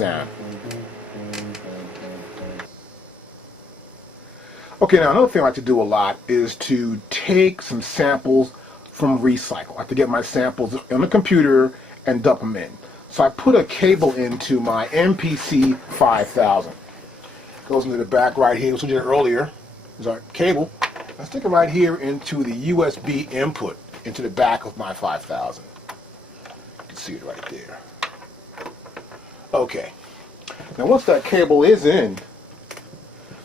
sound. Okay, now another thing I like to do a lot is to take some samples from Recycle. I like to get my samples on the computer and dump them in. So I put a cable into my MPC5000. Goes into the back right here, which we did earlier. There's our cable. I stick it right here into the USB input into the back of my 5000. You can see it right there. Okay. Now once that cable is in,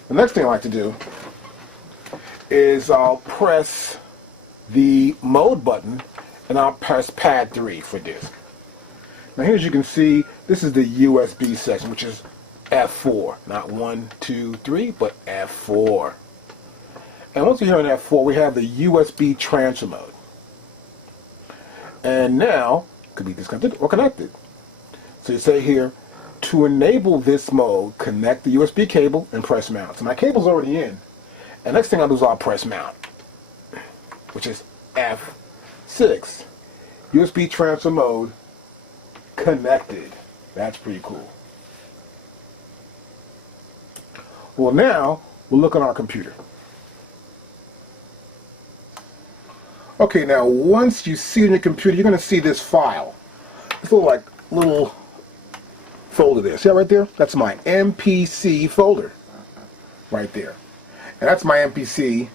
the next thing I like to do is I'll press the mode button and I'll press pad 3 for disk. Now here, as you can see, this is the USB section, which is F4, not 1, 2, 3, but F4. And once you're here on F4, we have the USB transfer mode. And now, it could be disconnected or connected. So you say here, to enable this mode, connect the USB cable and press mount. So my cable's already in. And next thing I'll do is I'll press mount, which is F6. USB transfer mode connected. That's pretty cool. Well, now we'll look on our computer. Okay, now once you see it on your computer, you're going to see this file. This little folder there. See that right there? That's my MPC folder right there. And that's my MPC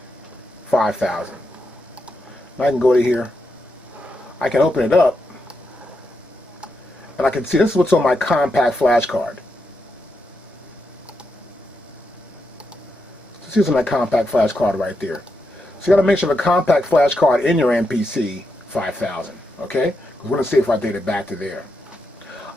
5000. And I can go to here. I can open it up. And I can see this is what's on my compact flash card. So see what's on that compact flash card right there. So you got to make sure the compact flash card in your MPC 5000. Okay? Because we're going to see if I date it back to there.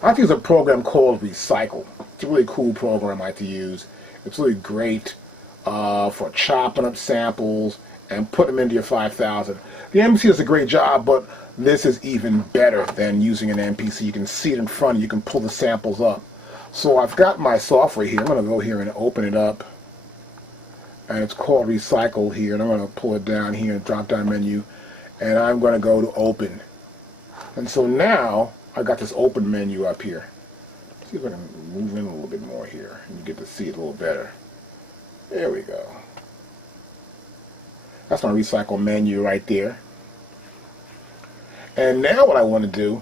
I like to use a program called Recycle. It's a really cool program I like to use. It's really great for chopping up samples and putting them into your 5000. The MPC does a great job, but this is even better than using an MPC. You can see it in front of you. You can pull the samples up. So I've got my software here. I'm going to go here and open it up. And it's called Recycle here. And I'm going to pull it down here in the drop-down menu. And I'm going to go to Open. And so now I've got this Open menu up here. Let's see if I can move in a little bit more here. And you get to see it a little better. There we go. That's my Recycle menu right there. And now what I want to do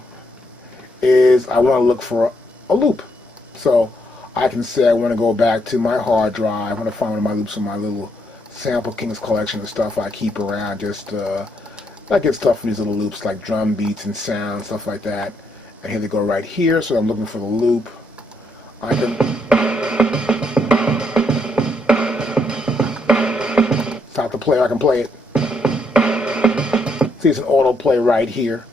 is I want to look for a loop. So I can say I want to go back to my hard drive. I want to find one of my loops in my little Sample Kings collection of stuff I keep around. Just I get stuff from these little loops like drum beats and sounds, stuff like that. And here they go right here. So I'm looking for the loop. I can stop the player. I can play it. See, it's an autoplay right here.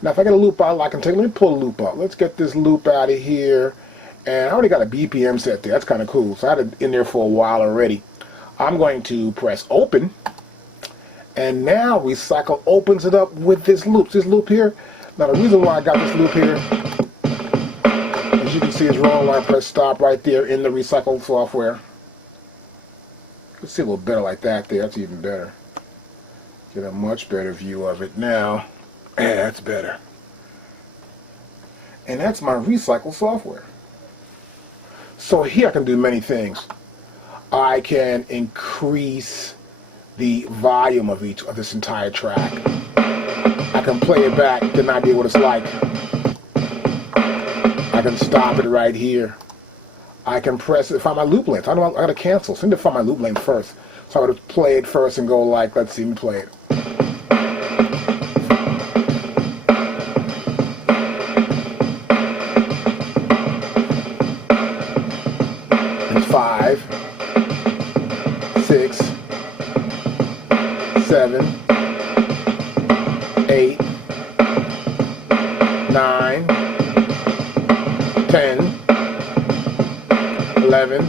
Now, if I get a loop out, I can take. Let me pull a loop out. Let's get this loop out of here. And I already got a BPM set there. That's kind of cool. So I had it in there for a while already. I'm going to press Open. And now Recycle opens it up with this loop. This loop here. Now, the reason why I got this loop here, as you can see, is rolling when I press Stop right there in the Recycle software. Let's see a little better like that there. That's even better. Get a much better view of it now. Yeah, that's better. And that's my Recycle software. So here I can do many things. I can increase the volume of this entire track. I can play it back, get an idea what it's like. I can stop it right here. I can press it, find my loop length. I gotta cancel, so I need to find my loop length first. So I gotta play it first and go like, let's see me play it. It's 5, 6, 7, 8, 9, 10, 11,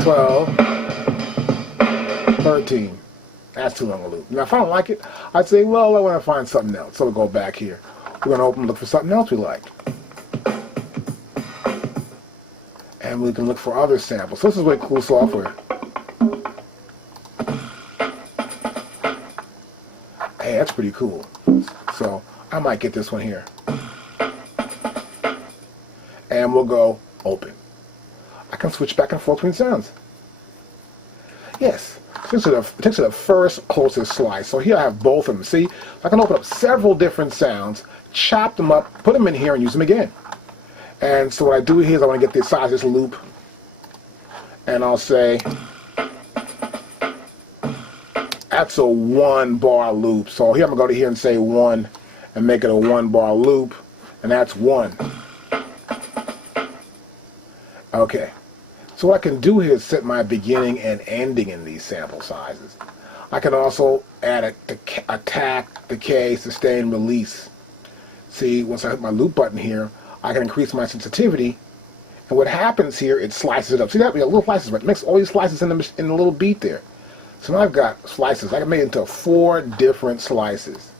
12, 13. That's too long a loop. Now if I don't like it, I'd say, well, I want to find something else. So we'll go back here. We're going to open and look for something else we like. And we can look for other samples. So this is really cool software. Hey, that's pretty cool. So I might get this one here. and we'll go open. I can switch back and forth between sounds. Yes, it takes to the first closest slice. So here I have both of them. See, I can open up several different sounds, chop them up, put them in here, and use them again. And so what I do here is I want to get the size of this loop, and I'll say that's a 1 bar loop. So here I'm going to go to here and say 1 and make it a 1 bar loop, and that's 1. Okay. So what I can do here is set my beginning and ending in these sample sizes. I can also add a attack, decay, sustain, release. See, once I hit my loop button here, I can increase my sensitivity, and what happens here, it slices it up. See that? We got little slices, but it makes all these slices in the little beat there. So now I've got slices. I can make it into 4 different slices,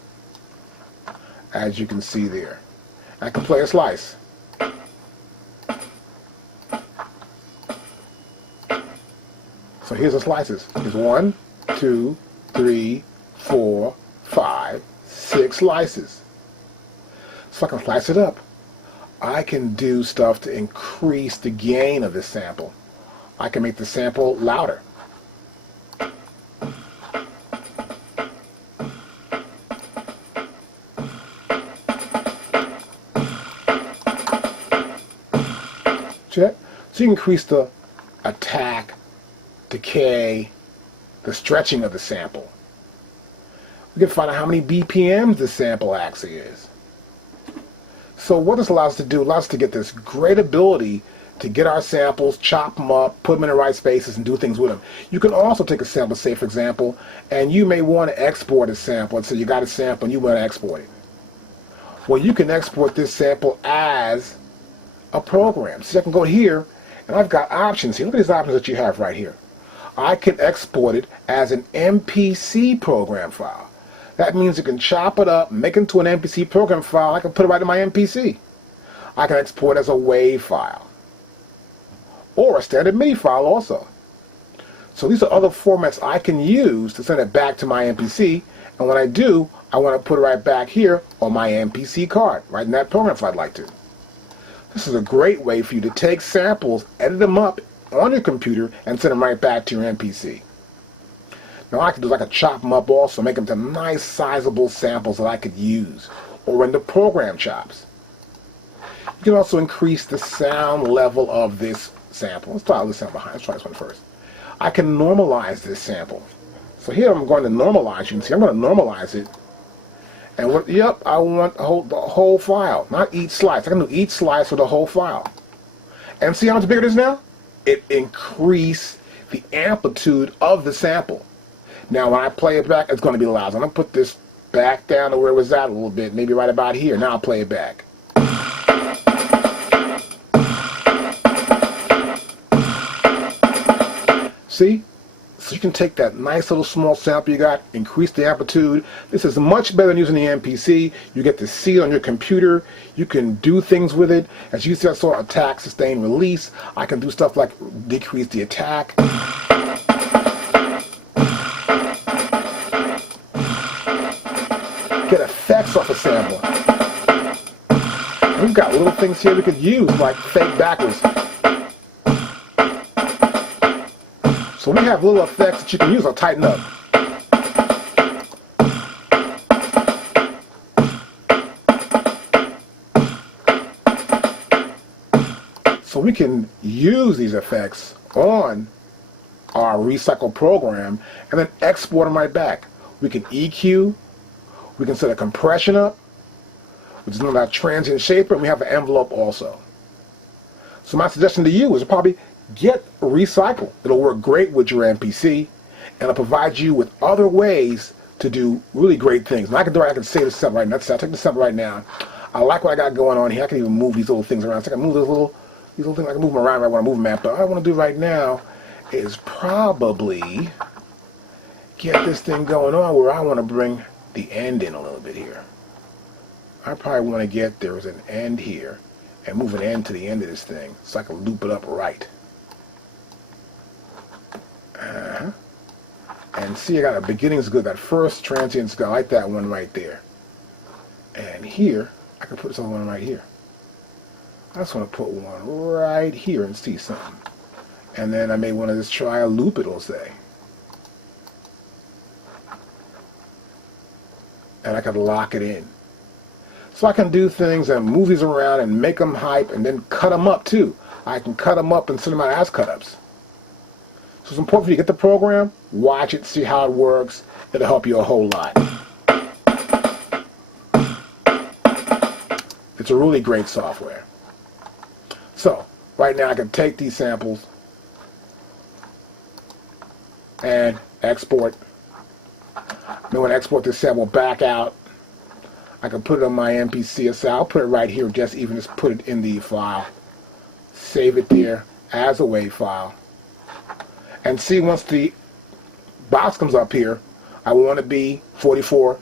as you can see there. I can play a slice. So here's the slices. Here's 1, 2, 3, 4, 5, 6 slices. So I can slice it up. I can do stuff to increase the gain of this sample. I can make the sample louder. Check. So you can increase the attack, decay, the stretching of the sample. We can find out how many BPMs the sample actually is. So what this allows us to do, allows us to get this great ability to get our samples, chop them up, put them in the right spaces, and do things with them. You can also take a sample, say for example, and you may want to export a sample. So you got a sample and you want to export it. Well, you can export this sample as a program. So I can go here, and I've got options here. Look at these options that you have right here. I can export it as an MPC program file. That means you can chop it up, make it into an MPC program file. I can put it right in my MPC. I can export it as a WAV file or a standard MIDI file also. So these are other formats I can use to send it back to my MPC, and when I do, I want to put it right back here on my MPC card, right in that program if I'd like to. This is a great way for you to take samples, edit them up on your computer, and send them right back to your MPC. Now I can do is I can chop them up also, make them to nice sizable samples that I could use, or in the program chops. You can also increase the sound level of this sample. Let's try this sample behind. Let's try this one first. I can normalize this sample. So here I'm going to normalize. You can see I'm going to normalize it. And what? Yep, I want the whole file, not each slice. I can do each slice for the whole file. And see how much bigger it is now? It increased the amplitude of the sample. Now when I play it back, it's going to be loud. So I'm going to put this back down to where it was at a little bit, maybe right about here. Now I'll play it back. See? So you can take that nice little small sample you got, increase the amplitude. This is much better than using the MPC. You get to see it on your computer. You can do things with it. As you see, I saw attack, sustain, release. I can do stuff like decrease the attack. Get effects off a sample. We've got little things here we could use, like fade backwards. So we have little effects that you can use. I'll tighten up. So we can use these effects on our recycle program and then export them right back. We can EQ. We can set a compression up, which is known as our transient shaper, and we have an envelope also. So my suggestion to you is to probably get Recycle. It'll work great with your MPC, and it'll provide you with other ways to do really great things. And I can say this sample right now. I'll take the sample right now. I like what I got going on here. I can even move these little things around. So I can move these little things. I can move them around right when I move them out. But what I want to do right now is probably get this thing going on where I want to bring the end in a little bit here. I probably want to get there's an end here and move an end to the end of this thing so I can loop it up right. And see, I got a beginning's good. That first transient's good. I like that one right there. And here, I can put this other one right here. I just want to put one right here and see something. And then I may want to just try a loop, it'll say. And I can lock it in. So I can do things and move these around and make them hype and then cut them up too. I can cut them up and send them out as cut-ups. So it's important for you to get the program, watch it, see how it works. It'll help you a whole lot. It's a really great software. So, right now I can take these samples and export. Then when I export this sample back out, I can put it on my MPC. So I'll put it right here, just put it in the file. Save it there as a WAV file. And see, once the box comes up here, I want to be 44,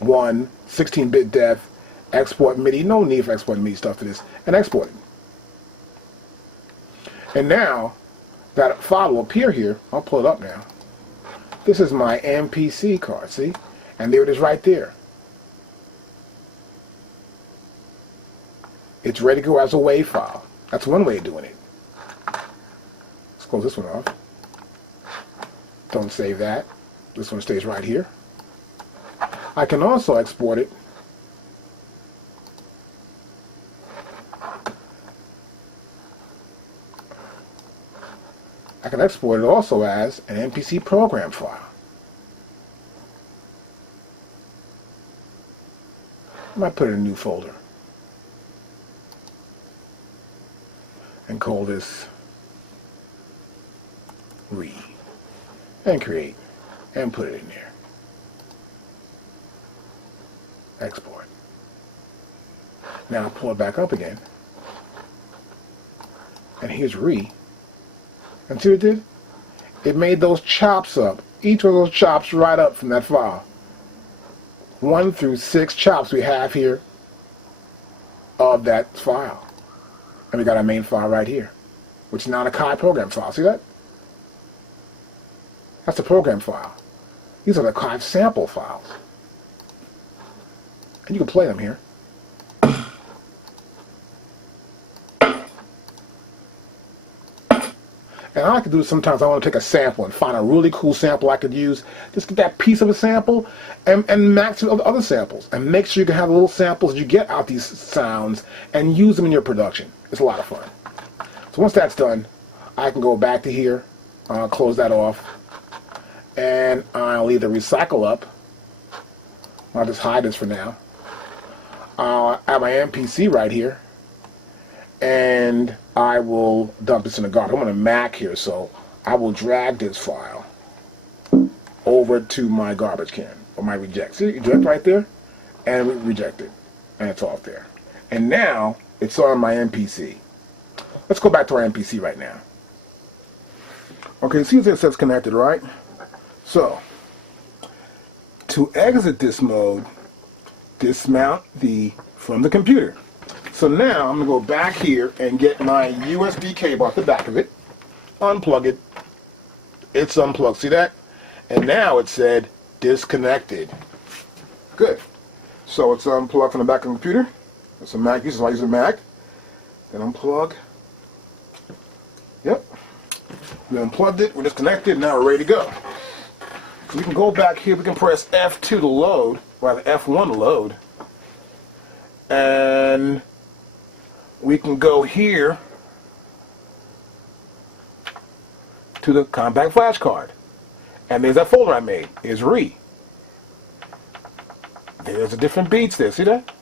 1, 16-bit depth, export MIDI. No need for exporting MIDI stuff to this. And export it. And now, that file will appear here. I'll pull it up now. This is my MPC card, see? And there it is right there. It's ready to go as a WAV file. That's one way of doing it. Let's close this one off. Don't save that. This one stays right here. I can also export it also as an MPC program file. I might put it in a new folder and call this Re and create and put it in there. Export. Now I'll pull it back up again. And here's Re. And see what it did? It made those chops up. Each of those chops right up from that file. 1 through 6 chops we have here of that file. And we got our main file right here, which is now a Kai program file. See that? That's the program file. These are the Kai sample files. And you can play them here. And I like to do this sometimes. I want to take a sample and find a really cool sample I could use. Just get that piece of a sample and max it with other samples. And make sure you can have little samples you get out these sounds and use them in your production. It's a lot of fun. So once that's done, I can go back to here, close that off, and I'll leave the recycle up. I'll just hide this for now. I'll have my MPC right here. And I will dump this in the garbage. I'm on a Mac here, so I will drag this file over to my garbage can, or my reject. See, eject right there, and we reject it, and it's off there. And now, it's on my MPC. Let's go back to our MPC right now. Okay, see if it says connected, right? So, to exit this mode, dismount from the computer. So now I'm going to go back here and get my USB cable off the back of it, unplug it. It's unplugged, see that? And now it said disconnected. Good. So it's unplugged from the back of the computer. That's a Mac, so I use a Mac. Then unplug. Yep. We unplugged it, we're disconnected, now we're ready to go. So we can go back here, we can press F2 to load, rather F1 to load. And we can go here to the compact flash card. And there's that folder I made. Is Re. There's the different beats there. See that?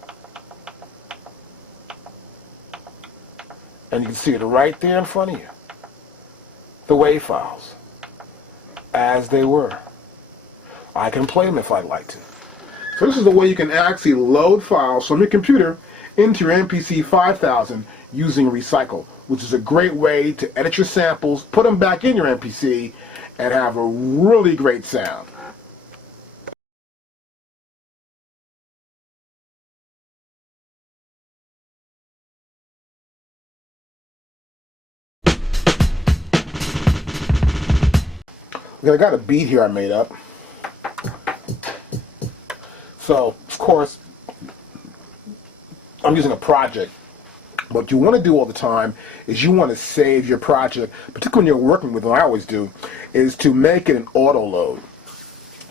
And you can see it right there in front of you. The WAV files. As they were. I can play them if I'd like to. So this is the way you can actually load files from your computer into your MPC5000 using Recycle, which is a great way to edit your samples, put them back in your MPC, and have a really great sound. Okay, I got a beat here I made up. So, of course, I'm using a project What you want to do all the time is you want to save your project, particularly when you're working with, what I always do, is to make it an auto load.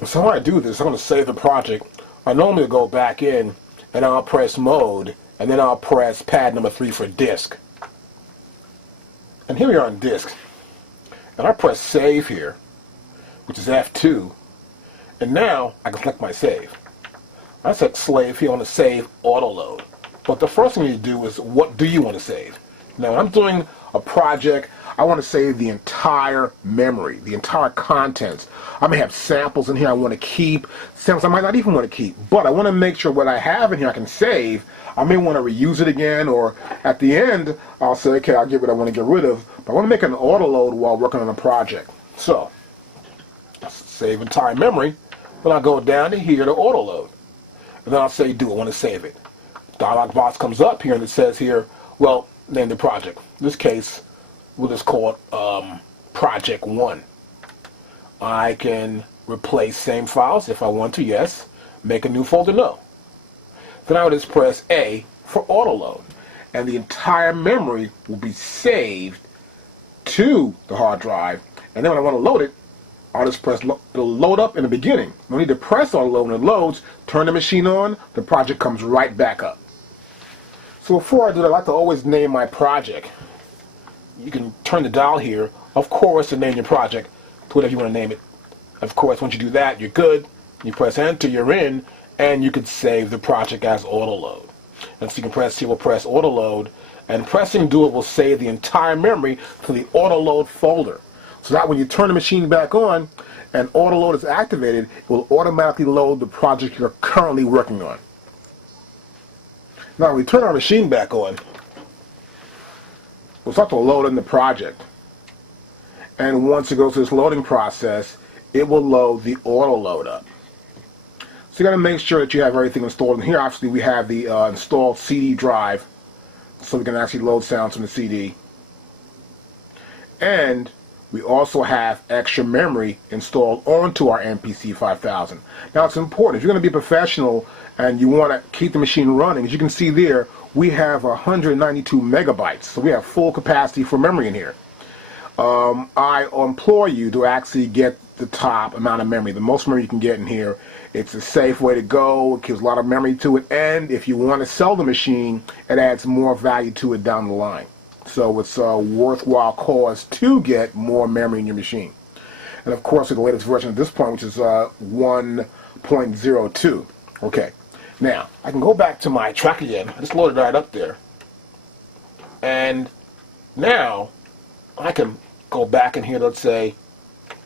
So when I do this, I'm going to save the project. I normally go back in and I'll press mode, and then I'll press pad number 3 for disk. And here we are on disk. And I press save here, which is F2, and now I can select my save. I select slave here on the save auto load. But the first thing you do is, what do you want to save? Now, when I'm doing a project, I want to save the entire memory, the entire contents. I may have samples in here I want to keep, samples I might not even want to keep, but I want to make sure what I have in here I can save. I may want to reuse it again, or at the end, I'll say, okay, I'll get what I want to get rid of, but I want to make an auto load while working on a project. So, save entire memory, then I'll go down to here to auto load. And then I'll say, do I want to save it? Dialog box comes up here and it says here, well, name the project. In this case, we'll just call it Project 1. I can replace same files if I want to, yes. Make a new folder, no. Then I would just press A for auto load. And the entire memory will be saved to the hard drive. And then when I want to load it, I'll just press the load up in the beginning. No need to press on load. When it loads, turn the machine on, the project comes right back up. So before I do that, I like to always name my project. You can turn the dial here, of course, to name your project to whatever you want to name it. Of course, once you do that, you're good. You press enter, you're in, and you can save the project as auto load. And so you can press here, we'll press auto load, and pressing do it will save the entire memory to the auto load folder. So that when you turn the machine back on and auto load is activated, it will automatically load the project you're currently working on. Now, when we turn our machine back on, we'll start to load in the project. And once it goes through this loading process, it will load the auto load up. So you got to make sure that you have everything installed. And here, obviously, we have the installed CD drive, so we can actually load sounds from the CD. And we also have extra memory installed onto our MPC5000. Now, it's important. If you're going to be a professional and you want to keep the machine running, as you can see there, we have 192 megabytes. So we have full capacity for memory in here. I implore you to actually get the top amount of memory, the most memory you can get in here. It's a safe way to go. It gives a lot of memory to it. And if you want to sell the machine, it adds more value to it down the line. So it's a worthwhile cause to get more memory in your machine. And of course, with the latest version at this point, which is 1.02. Okay. Now, I can go back to my track again. I just loaded it right up there. And now, I can go back in here, let's say,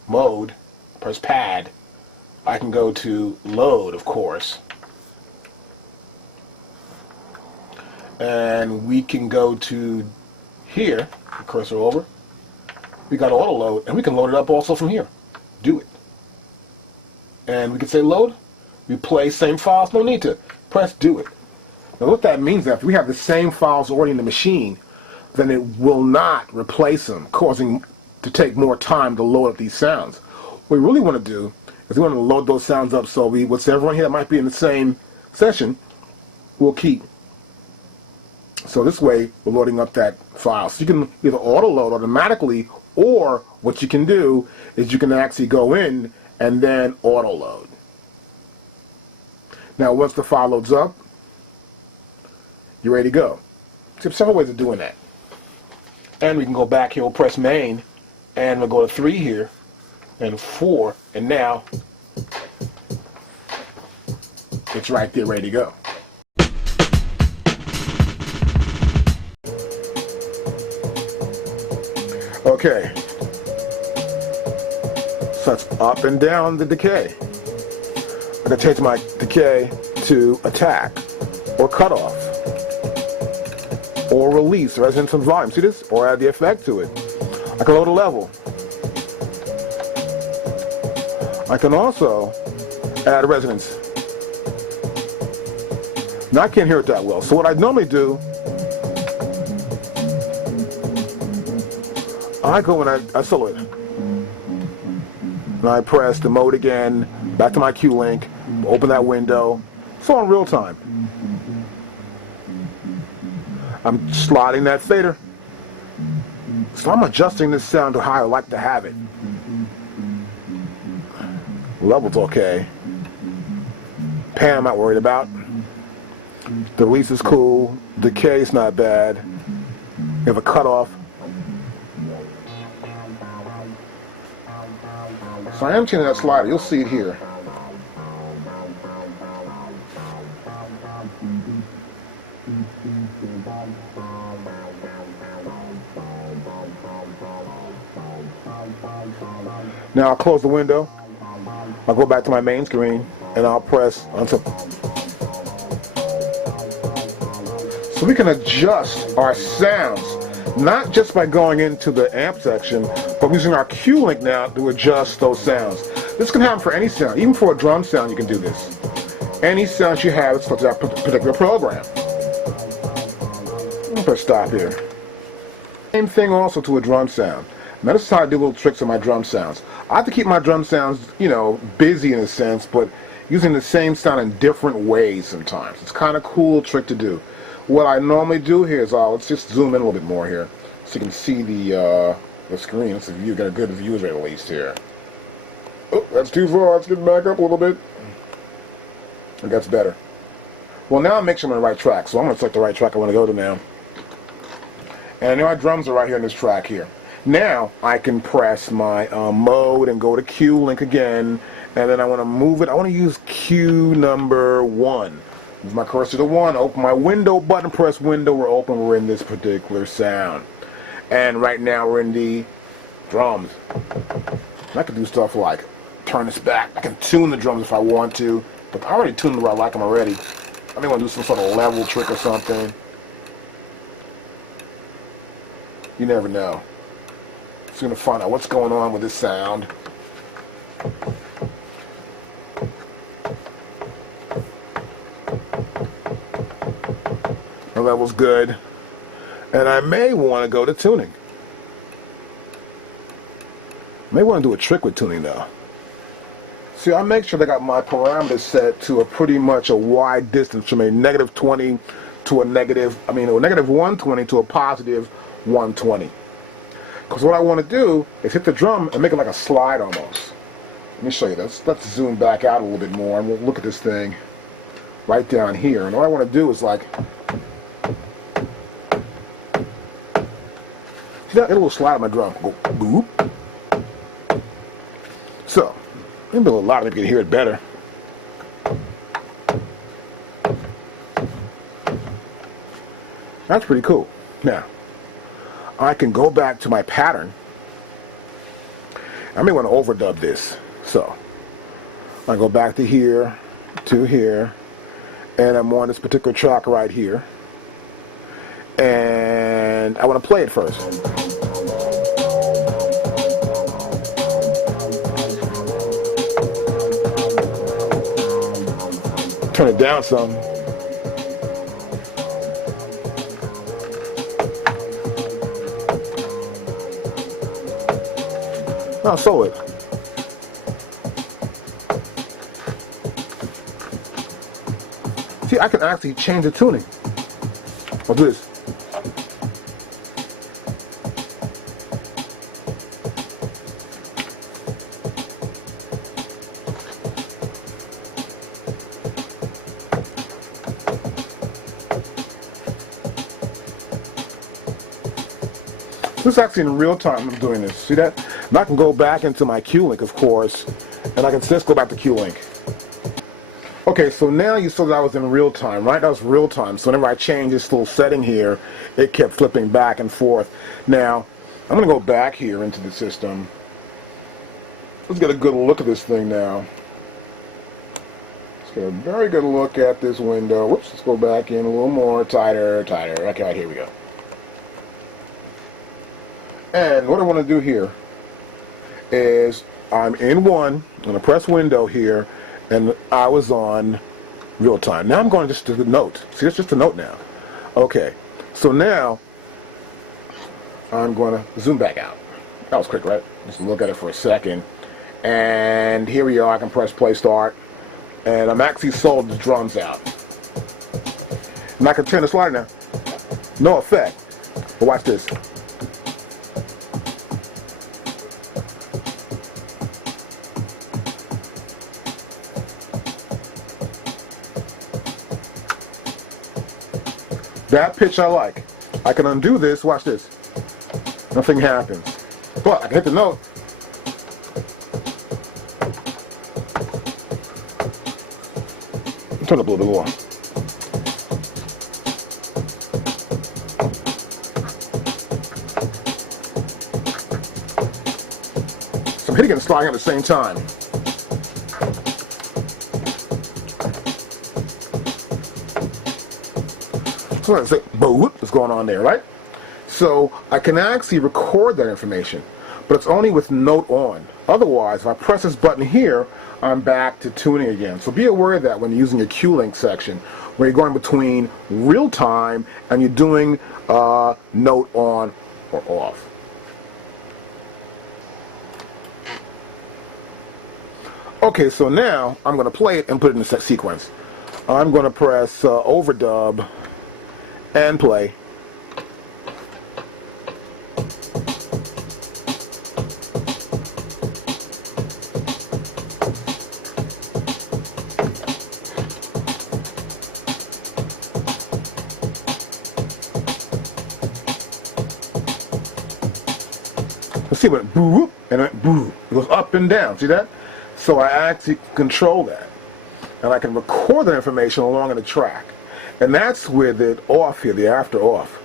mode, press pad. I can go to load, of course. And we can go to here, the cursor over. We got auto load, and we can load it up also from here. Do it. And we can say load, replay same files, no need to. Press do it. Now what that means is that if we have the same files already in the machine, then it will not replace them, causing to take more time to load up these sounds. What we really want to do is we want to load those sounds up so what's everyone here that might be in the same session will keep. So this way, we're loading up that file. So you can either auto load automatically, or what you can do is you can actually go in and then auto load. Now, once the file loads up, you're ready to go. So there's several ways of doing that. And we can go back here, we'll press main, and we'll go to 3 here, and 4, and now it's right there ready to go. Okay, so that's up and down the decay. I'm going to change my decay to attack, or cutoff, or release, resonance and volume. See this? Or add the effect to it. I can load a level. I can also add resonance. Now I can't hear it that well, so what I normally do, I go and I solo it. And I press the mode again, back to my QLink, open that window. So in real time. I'm sliding that fader. So I'm adjusting this sound to how I like to have it. Level's okay. Pan I'm not worried about. The release is cool. Decay is not bad. You have a cutoff. So I am changing that slider. You'll see it here. Now I'll close the window. I'll go back to my main screen and I'll press until. So we can adjust our sounds, not just by going into the amp section, but using our QLink now to adjust those sounds. This can happen for any sound, even for a drum sound you can do this. Any sound you have, it's for that particular program. I'll press stop here. Same thing also to a drum sound. Now this is how I do little tricks on my drum sounds. I have to keep my drum sounds, you know, busy in a sense, but using the same sound in different ways sometimes. It's kind of cool trick to do. What I normally do here is let's just zoom in a little bit more here so you can see the screen. Let's see if you get a good view of it at least here. Oh, that's too far. Let's get back up a little bit. I think that's better. Well, now I'm making sure I'm on the right track, so I'm going to select the right track I want to go to now. And I know my drums are right here in this track here. Now I can press my mode and go to QLink again, and then I want to move it. I want to use Q number 1. Move my cursor to 1, open my window button, press window, we're open, we're in this particular sound. And right now we're in the drums. And I can do stuff like turn this back. I can tune the drums if I want to, but I already tuned them where I like them already. I may want to do some sort of level trick or something. You never know. So I'm going to find out what's going on with this sound. The level's good. And I may want to go to tuning. May want to do a trick with tuning though. See, I make sure I got my parameters set to a pretty much a wide distance from a -20 to a -120 to a +120. Because what I want to do is hit the drum and make it like a slide almost. Let me show you this. Let's zoom back out a little bit more and we'll look at this thing right down here. And what I want to do is like, see that? It'll slide on my drum. Go boop. So, maybe a little louder, maybe you can hear it better. That's pretty cool. Now, I can go back to my pattern. I may want to overdub this. So, I go back to here, and I'm on this particular track right here. And I want to play it first. Turn it down some. Now solo it. See, I can actually change the tuning. I'll do this. This is actually in real time I'm doing this. See that? And I can go back into my QLink, of course, and I can just go back to QLink. Okay, so now you saw that I was in real time, right? That was real time. So whenever I changed this little setting here, it kept flipping back and forth. Now, I'm going to go back here into the system. Let's get a good look at this thing now. Let's get a very good look at this window. Whoops, let's go back in a little more, tighter. Okay, right, here we go. And what I want to do here is I'm in one, I'm going to press window here, and I was on real time. Now I'm going just to the note. See, it's just a note now. Okay, so now I'm going to zoom back out. That was quick, right? Just look at it for a second. And here we are. I can press play start. And I'm actually soloed the drums out. And I can turn the slider now. No effect. But watch this. That pitch I like. I can undo this, watch this. Nothing happens. But I can hit the note. Turn up a little bit more. So I'm hitting and sliding at the same time. So let's say, boom, what's going on there, right? So I can actually record that information, but it's only with note on. Otherwise, if I press this button here, I'm back to tuning again. So be aware of that when you're using your QLink section, where you're going between real time and you're doing note on or off. Okay, so now I'm going to play it and put it in the sequence. I'm going to press overdub and play. Let's see what boo and it boo. It goes up and down. See that? So I actually control that, and I can record that information along in the track. And that's with it off here, the after off.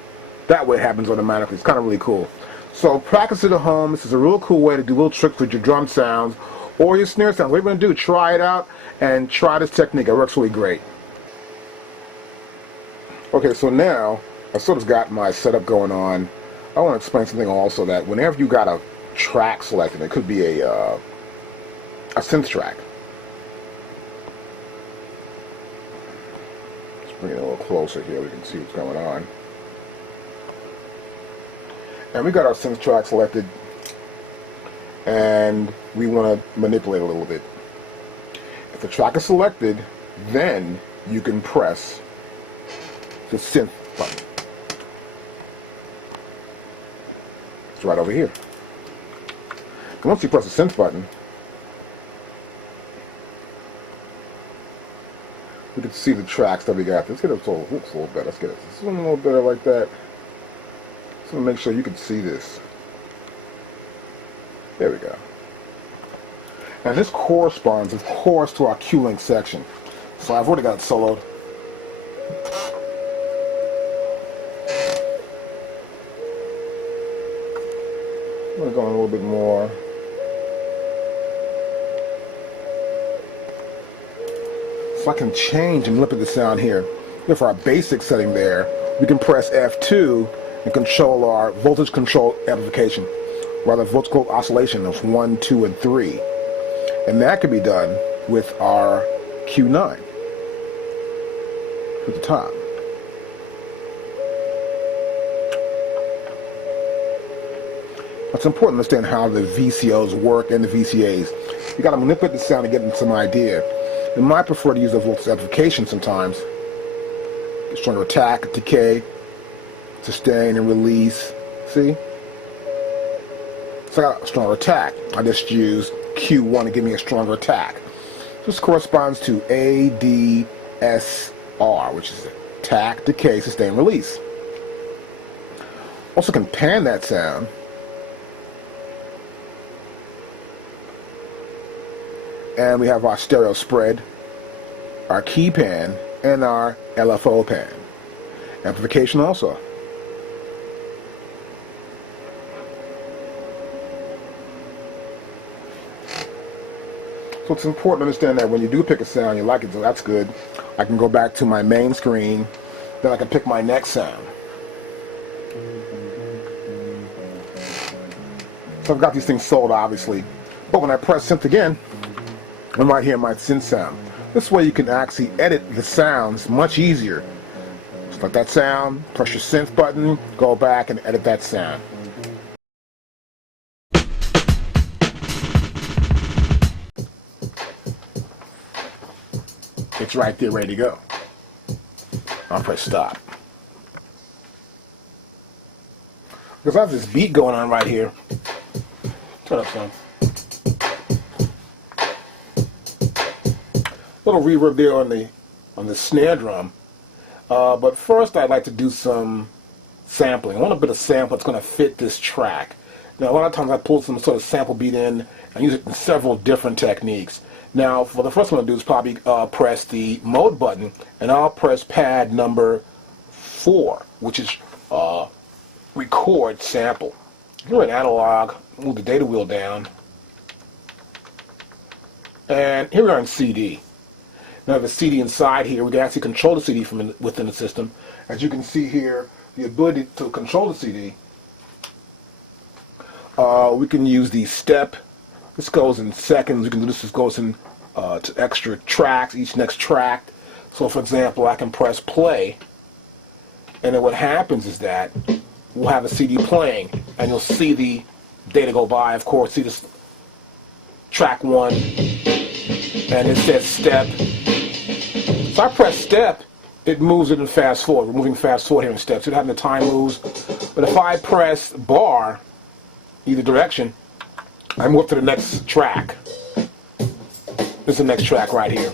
That way it happens automatically. It's kind of really cool. So practice it at home. This is a real cool way to do little tricks with your drum sounds or your snare sounds. What you're going to do, try it out and try this technique. It works really great. Okay, so now I sort of got my setup going on. I want to explain something also, that whenever you got a track selected, it could be a synth track. Bring it a little closer here, we can see what's going on. And we got our synth track selected, and we want to manipulate a little bit. If the track is selected, then you can press the synth button. It's right over here. And once you press the synth button, we can see the tracks that we got. Let's get it a little better. Let's get it this one a little better like that. Just want to make sure you can see this. There we go. And this corresponds, of course, to our QLink section. So I've already got it soloed. I'm going to go a little bit more. So I can change and manipulate the sound here. Here for our basic setting there, we can press F2 and control our voltage control amplification, rather voltage control oscillation of 1, 2, and 3. And that can be done with our Q9 at the top. It's important to understand how the VCOs work and the VCAs. You got to manipulate the sound to get some idea. You might prefer to use a voltage amplification sometimes. It's trying to attack, decay, sustain, and release. See? So I got a stronger attack. I just used Q1 to give me a stronger attack. This corresponds to ADSR, which is attack, decay, sustain, release. Also can pan that sound. And we have our stereo spread, our key pan, and our LFO pan. Amplification also. So it's important to understand that when you do pick a sound, you like it, so that's good. I can go back to my main screen, then I can pick my next sound. So I've got these things sold, obviously. But when I press synth again, I'm right here in my synth sound. This way you can actually edit the sounds much easier. Just like that sound, press your synth button, go back and edit that sound. It's right there ready to go. I'll press stop. because I have this beat going on right here. Turn up some. Little reverb there on the snare drum. But first I'd like to do some sampling. I want a bit of sample that's going to fit this track. Now a lot of times I pull some sort of sample beat in and use it in several different techniques. Now for the first one I'll do is probably press the mode button, and I'll press pad number 4, which is record sample. Here in analog, move the data wheel down, and here we are in CD. Now the CD inside here, we can actually control the CD from within the system. As you can see here, the ability to control the CD. We can use the step. This goes in seconds. We can do this. This goes in to extra tracks, each next track. So for example, I can press play, and then what happens is that we'll have a CD playing, and you'll see the data go by. Of course, see this track 1, and it says step. So I press step, it moves it in fast forward. We're moving fast forward here in steps. So having the time moves. But if I press bar, either direction, I move to the next track. This is the next track right here.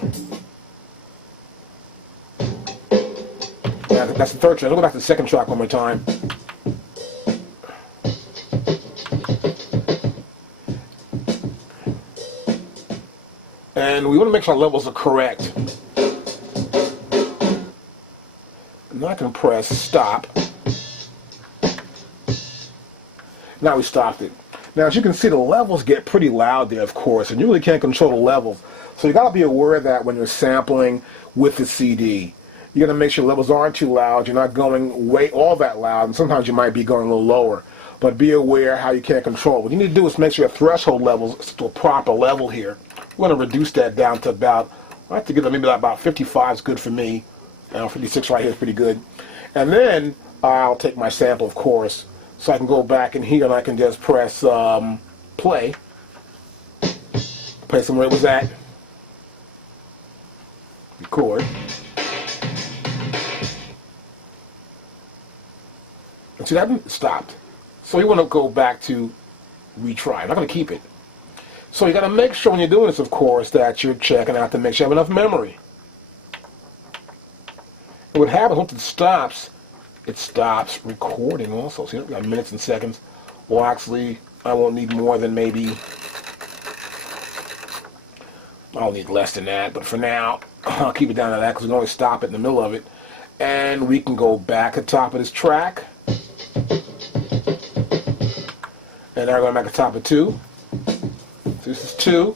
Yeah, that's the third track. I'll go back to the second track one more time. And we want to make sure our levels are correct. And I can press stop. Now we stopped it. Now as you can see, the levels get pretty loud there, of course, and you really can't control the levels. So you got to be aware of that when you're sampling with the CD. You got to make sure levels aren't too loud. You're not going way all that loud, and sometimes you might be going a little lower. But be aware how you can't control. What you need to do is make sure your threshold levels is to a proper level here. We're going to reduce that down to about, I like to get maybe about 55 is good for me. 56 right here is pretty good. And then I'll take my sample, of course, so I can go back in here and I can just press play. Place where it was at. Record. And see, that stopped. So you want to go back to retry. I'm not going to keep it. So you got to make sure when you're doing this, of course, that you're checking out to make sure you have enough memory. And what happens once it stops recording also. So you got minutes and seconds. Well, actually, I won't need more than maybe, I'll need less than that, but for now, I'll keep it down to that because we can always stop it in the middle of it. And we can go back to the top of this track. And now we're going back to the top of 2. So this is 2.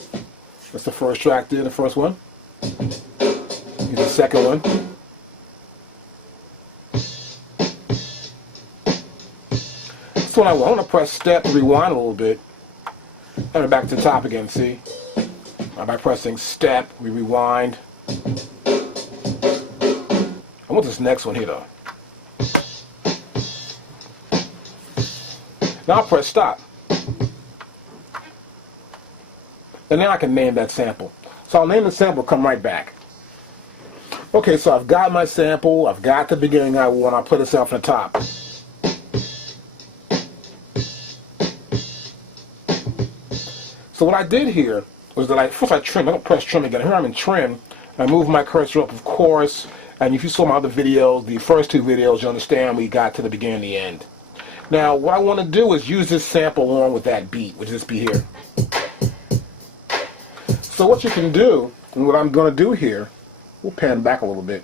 That's the first track there, the first one. Here's the second one. This one I want to press step, rewind a little bit. And we're back to the top again, see? By pressing step, we rewind. I want this next one here though. Now I'll press stop. And now I can name that sample. So I'll name the sample, come right back. Okay, so I've got my sample, I've got the beginning I want, I'll put it up on the top. So what I did here was that first I trim. I don't press trim again. Here I'm in trim. I move my cursor up, of course, and if you saw my other videos, the first 2 videos, you understand we got to the beginning and the end. Now what I want to do is use this sample along with that beat, which is this beat here. So what you can do, and what I'm going to do here, we'll pan back a little bit.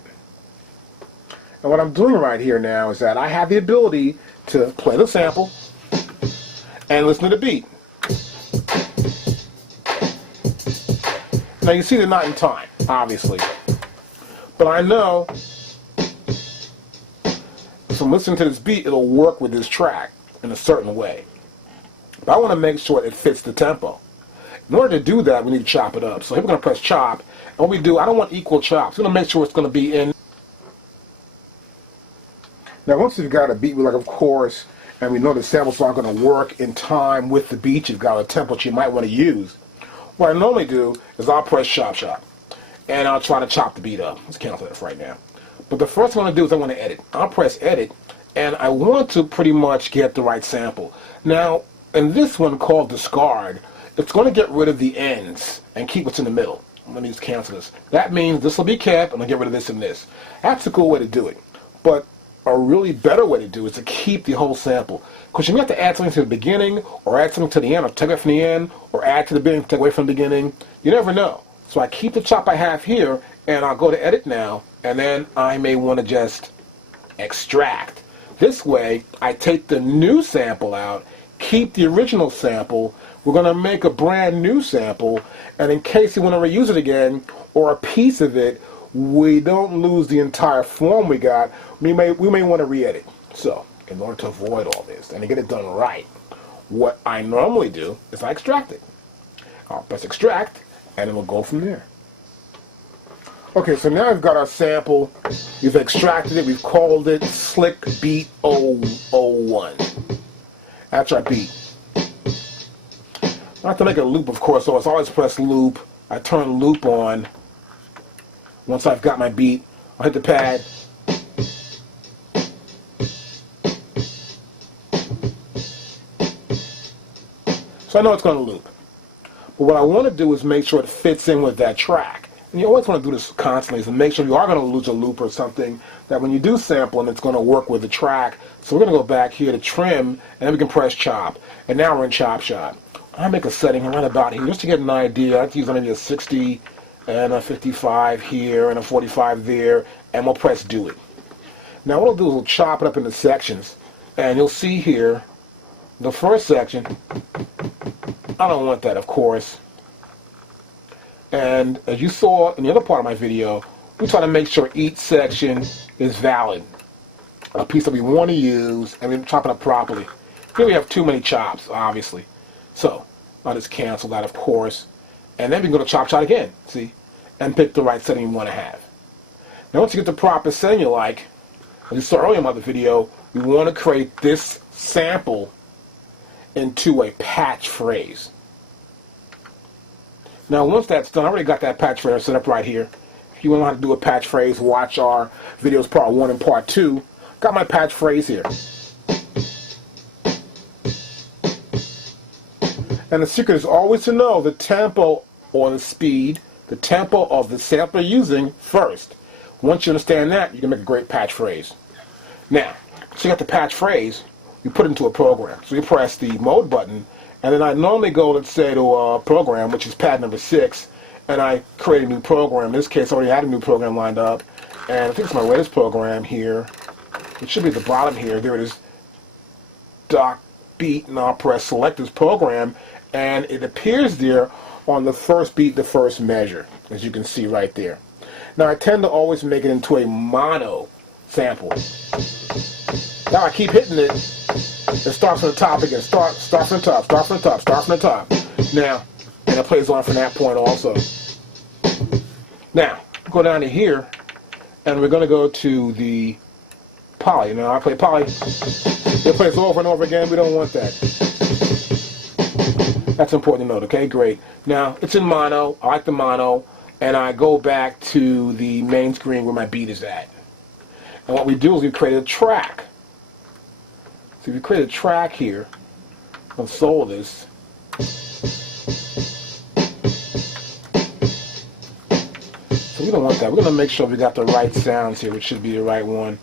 And what I'm doing right here now is that I have the ability to play the sample and listen to the beat. Now you see they're not in time, obviously. But I know from listening to this beat, it'll work with this track in a certain way. But I want to make sure it fits the tempo. In order to do that, we need to chop it up. So here we're going to press chop. And what we do, I don't want equal chops. We're going to make sure it's going to be in. Now once you've got a beat, like of course, and we know the samples aren't going to work in time with the beat, you've got a tempo you might want to use. What I normally do is I'll press chop, and I'll try to chop the beat up. Let's cancel that right now. But the first thing I'm going to do is I want to edit. I'll press edit, and I want to pretty much get the right sample. Now, in this one called discard, it's going to get rid of the ends and keep what's in the middle. Let me just cancel this. That means this will be kept. I'm going to get rid of this and this. That's a cool way to do it. But a really better way to do it is to keep the whole sample. Because you may have to add something to the beginning, or add something to the end, or take away from the end, or add to the beginning, take away from the beginning. You never know. So I keep the chop I have here, and I'll go to edit now, and then I may want to just extract. This way, I take the new sample out, keep the original sample. We're going to make a brand new sample, and in case you want to reuse it again, or a piece of it, we don't lose the entire form we got. We may want to re-edit. So, in order to avoid all this and to get it done right, what I normally do is I extract it. I'll press extract, and it will go from there. Okay, so now we've got our sample. We've extracted it. We've called it Slick Beat 001. That's our beat. I have to make a loop, of course, so I always press loop. I turn loop on. Once I've got my beat, I'll hit the pad. So I know it's going to loop. But what I want to do is make sure it fits in with that track. And you always want to do this constantly, is to make sure you are going to lose a loop or something, that when you do sample and it's going to work with the track. So we're going to go back here to trim, and then we can press chop. And now we're in chop shot. I make a setting right about here just to get an idea. I have to use maybe a 60 and a 55 here and a 45 there, and we'll press do it. Now what we'll do is we'll chop it up into sections, and you'll see here the first section. I don't want that, of course. And as you saw in the other part of my video, we try to make sure each section is valid, a piece that we want to use, and we chop it up properly. Here we have too many chops, obviously. So I'll just cancel that, of course, and then we can go to chop shot again, see, and pick the right setting you want to have. Now once you get the proper setting you like, as you saw earlier in my other video, we want to create this sample into a patch phrase. Now once that's done, I already got that patch phrase set up right here. If you want to know how to do a patch phrase, watch our videos part 1 and part 2. Got my patch phrase here. And the secret is always to know the tempo or the speed, the tempo of the sample you're using first. Once you understand that, you can make a great patch phrase. Now, so you got the patch phrase, you put it into a program. So you press the mode button, and then I normally go, let's say, to a program, which is pad number 6, and I create a new program. In this case, I already had a new program lined up, and I think it's my latest program here. It should be at the bottom here. There it is, doc beat, and I'll press select this program, and it appears there on the first beat, the first measure, as you can see right there. Now I tend to always make it into a mono sample. Now I keep hitting it, it starts from the top again, start from the top, start from the top, start from the top. Now, and it plays on from that point also. Now, go down to here, and we're going to go to the poly. Now I play poly, it plays over and over again, we don't want that. That's important to note, okay? Great. Now, it's in mono. I like the mono. And I go back to the main screen where my beat is at. And what we do is we create a track. So we create a track here. Console this. So we don't want that. We're going to make sure we got the right sounds here, which should be the right one.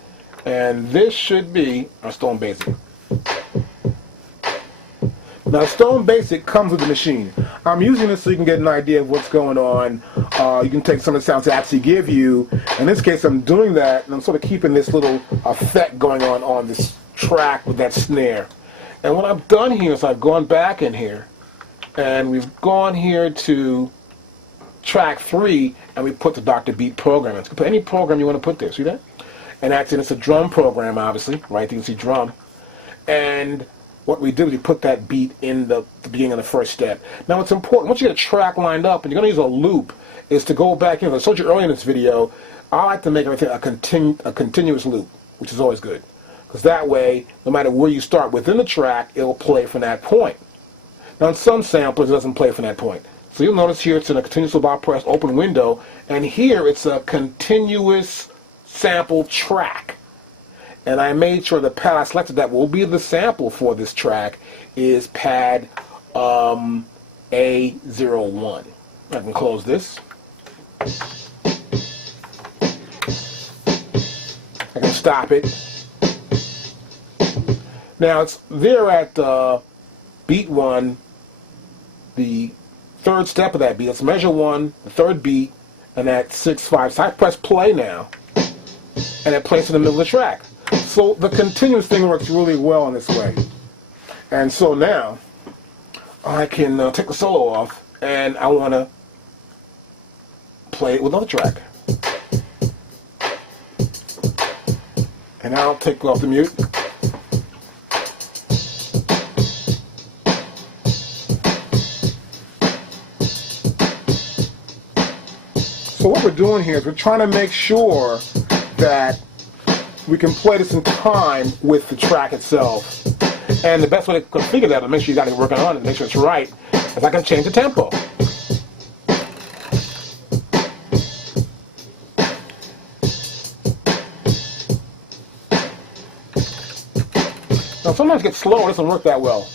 And this should be our Stone Basic. Now, Stone Basic comes with the machine. I'm using this so you can get an idea of what's going on. You can take some of the sounds to actually give you. In this case, I'm doing that, and I'm sort of keeping this little effect going on this track with that snare. And what I've done here is I've gone back in here, and we've gone here to track 3, and we put the Dr. Beat program. You can put any program you want to put there. See that? And actually, it's a drum program, obviously, right? You can see drum. And what we do is we put that beat in the beginning of the first step. Now it's important, once you get a track lined up and you're going to use a loop, is to go back in. As I told you earlier in this video, I like to make everything a continuous loop, which is always good. Because that way, no matter where you start within the track, it will play from that point. Now in some samplers, it doesn't play from that point. So you'll notice here it's in a continuous loop. I'll press open window, and here it's a continuous sample track. And I made sure the pad I selected that will be the sample for this track is pad A01. I can close this. I can stop it. Now it's there at beat 1, the third step of that beat. Let's measure 1, the third beat, and at 6/5. So I press play now, and it plays in the middle of the track. So the continuous thing works really well in this way. And so now I can take the solo off, and I want to play it with another track. And I'll take off the mute. So what we're doing here is we're trying to make sure that we can play this in time with the track itself. And the best way to configure that, and make sure you got it working on it, make sure it's right, is I can change the tempo. Now sometimes it gets slow, it doesn't work that well.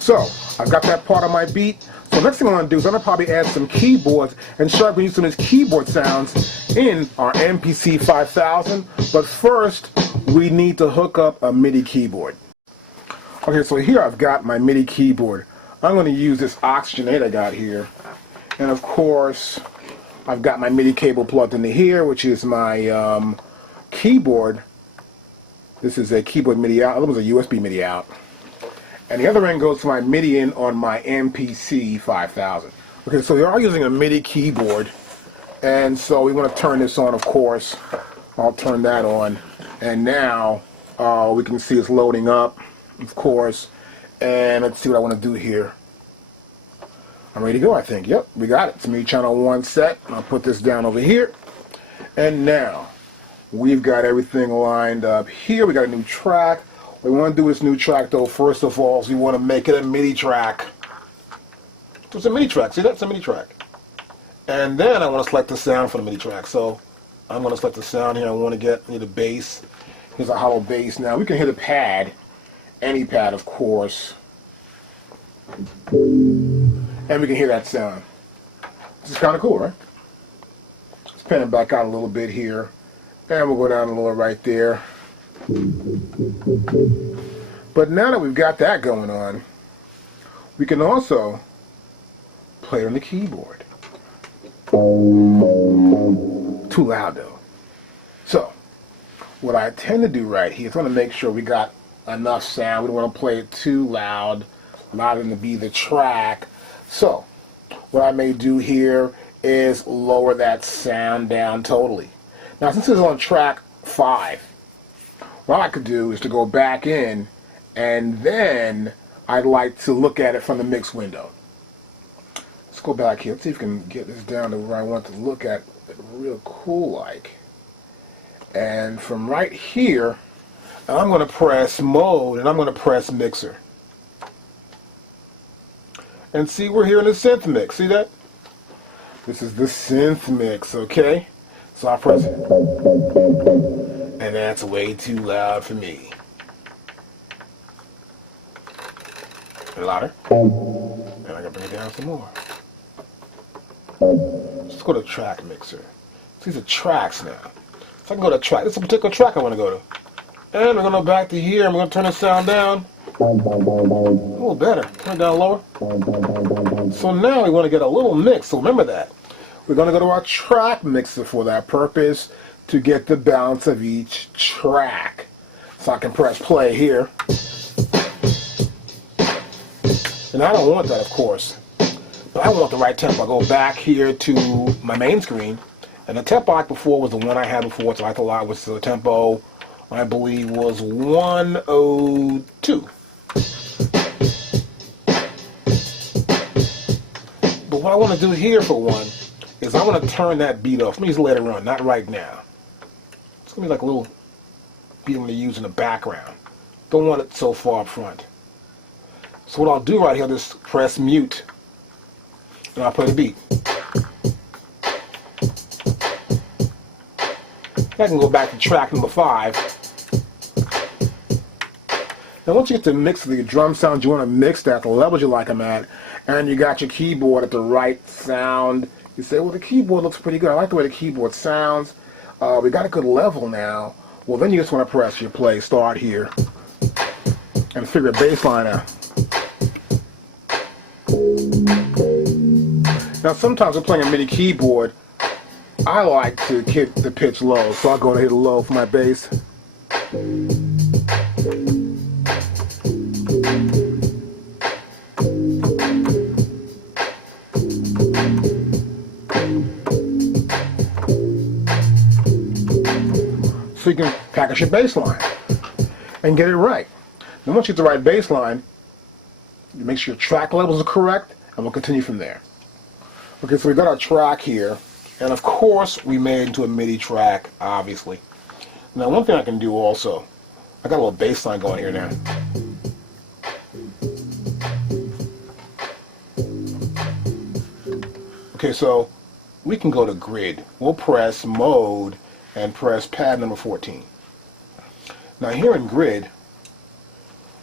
So, I've got that part of my beat. So next thing I'm going to do is I'm going to probably add some keyboards and start using some of these keyboard sounds in our MPC5000. But first, we need to hook up a MIDI keyboard. Okay, so here I've got my MIDI keyboard. I'm going to use this Oxygenate I got here. And of course, I've got my MIDI cable plugged into here, which is my keyboard. This is a keyboard MIDI out. It was a USB MIDI out. And the other end goes to my MIDI in on my MPC5000. Okay, so we are using a MIDI keyboard, and so we want to turn this on, of course. I'll turn that on, and now we can see it's loading up, of course. And let's see what I want to do here. I'm ready to go, I think. Yep, we got it. It's MIDI channel 1 set. I'll put this down over here. And now we've got everything lined up here. We got a new track. What we want to do with this new track, though, first of all, is we want to make it a MIDI track. So it's a MIDI track. See, that's a MIDI track. And then I want to select the sound for the MIDI track. So I'm going to select the sound here. I want to need a bass. Here's a hollow bass. Now we can hit a pad, any pad, of course, and we can hear that sound. This is kind of cool, right? Let's pan it back out a little bit here, and we'll go down a little right there. But now that we've got that going on, we can also play on the keyboard. Too loud though. So what I tend to do right here is I want to make sure we got enough sound. We don't want to play it too loud, allowed it to be the track. So what I may do here is lower that sound down totally. Now since this is on track 5, what I could do is to go back in, and then I'd like to look at it from the mix window. Let's go back here. Let's see if we can get this down to where I want to look at it real cool like. And from right here, I'm going to press mode, and I'm going to press mixer. And see, we're here in the synth mix. See that? This is the synth mix, okay? So I press it. And that's way too loud for me. A little louder. And I gotta bring it down some more. Let's go to track mixer. So these are tracks now. So I can go to track. This is a particular track I want to go to. And we're going to go back to here. I'm going to turn the sound down. A little better. Turn it down lower. So now we want to get a little mix. So remember that. We're going to go to our track mixer for that purpose to get the balance of each track. So I can press play here. And I don't want that, of course. But I want the right tempo. I go back here to my main screen. And the tempo I had before was the one I had before, so I liked a lot, was the tempo, I believe, was 102. But what I want to do here for one is I want to turn that beat off. Let me use it later on, not right now. It's going to be like a little beat I'm going to use in the background. Don't want it so far up front. So what I'll do right here, just press mute, and I'll play the beat. I can go back to track number 5. Now once you get to mix the drum sounds, you want to mix that the levels you like them at, and you got your keyboard at the right sound. You say, well, the keyboard looks pretty good. I like the way the keyboard sounds. We got a good level now. Well, then you just want to press your play start here and figure a bass line out. Now sometimes when playing a MIDI keyboard, I like to hit the pitch low, so I'll go and hit a low for my bass. So you can package your bass line and get it right. Then once you get the right bass line, you make sure your track levels are correct, and we'll continue from there. Okay, so we got our track here, and of course we made it into a MIDI track, obviously. Now one thing I can do also, I got a little bass line going here now. Okay, so we can go to grid. We'll press mode and press pad number 14. Now here in grid,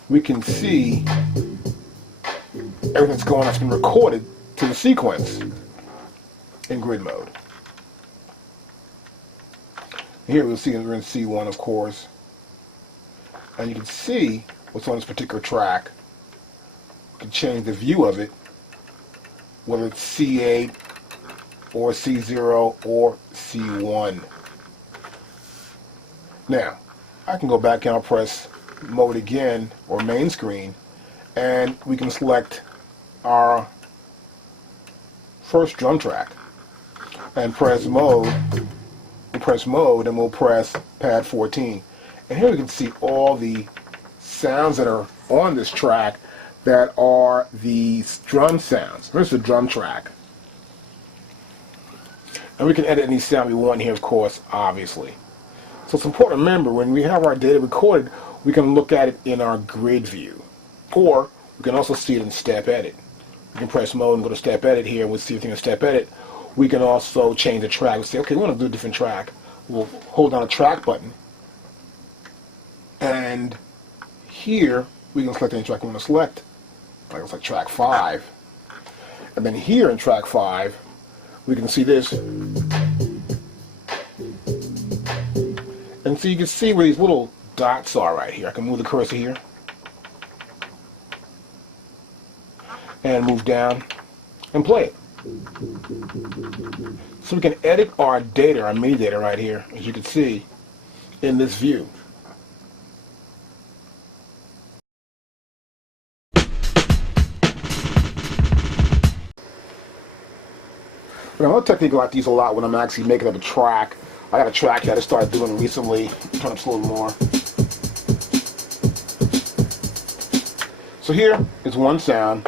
we can see everything that's going on that's been recorded to the sequence in grid mode. Here we'll see we're in C1, of course, and you can see what's on this particular track. You can change the view of it, whether it's C8 or C0 or C1. Now, I can go back and I'll press mode again, or main screen, and we can select our first drum track and press mode. We'll press mode and we'll press pad 14. And here we can see all the sounds that are on this track that are the drum sounds. Here's the drum track. And we can edit any sound we want here, of course, obviously. So it's important to remember, when we have our data recorded, we can look at it in our grid view. Or we can also see it in step edit. We can press mode and go to step edit here, and we'll see everything in step edit. We can also change the track. We'll say, okay, we want to do a different track. We'll hold down the track button. And here, we can select any track we want to select. Like it's like track 5. And then here in track 5, we can see this. And so you can see where these little dots are right here. I can move the cursor here and move down and play it. So we can edit our data, our MIDI data right here, as you can see in this view. Now, one technique I like to use a lot when I'm actually making up a track. I got a track that I just started doing recently. Turn up a little more. So here is one sound.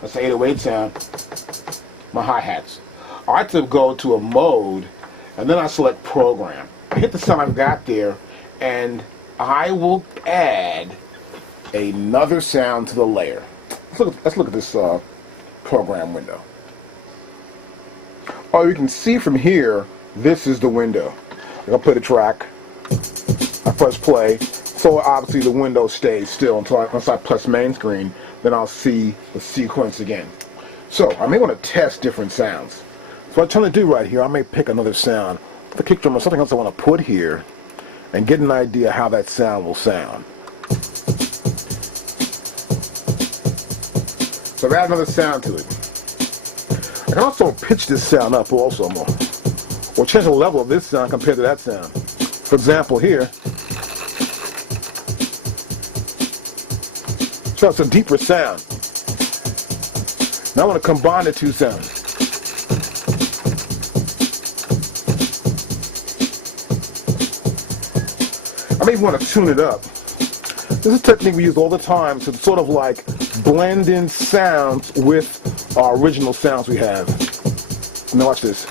That's the 808 sound. My hi-hats. I like to go to a mode, and then I select program. I hit the sound I've got there, and I will add another sound to the layer. Let's look at this program window. Oh, you can see from here, this is the window. I'll play the track. I press play. So obviously the window stays still until once I press main screen, then I'll see the sequence again. So I may want to test different sounds. So what I'm trying to do right here, I may pick another sound, the kick drum or something else I want to put here, and get an idea how that sound will sound. So I've added another sound to it. I can also pitch this sound up also more, or change the level of this sound compared to that sound. For example, here, so it's a deeper sound. Now I want to combine the two sounds. I may want to tune it up. This is a technique we use all the time to sort of like blend in sounds with our original sounds we have. Now watch this.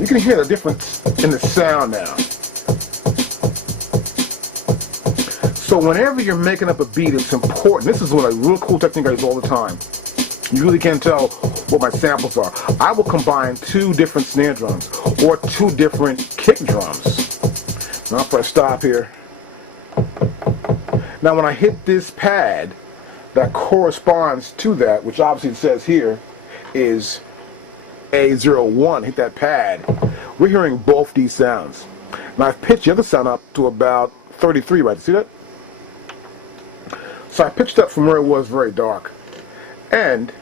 You can hear the different in the sound now. So whenever you're making up a beat, it's important. This is what a real cool technique I use all the time. You really can't tell what my samples are. I will combine 2 different snare drums or 2 different kick drums. Now if I stop here. Now when I hit this pad that corresponds to that, which obviously it says here is A01, hit that pad, we're hearing both these sounds. Now I've pitched the other sound up to about 33, right? See that? So I pitched up from where it was very dark. And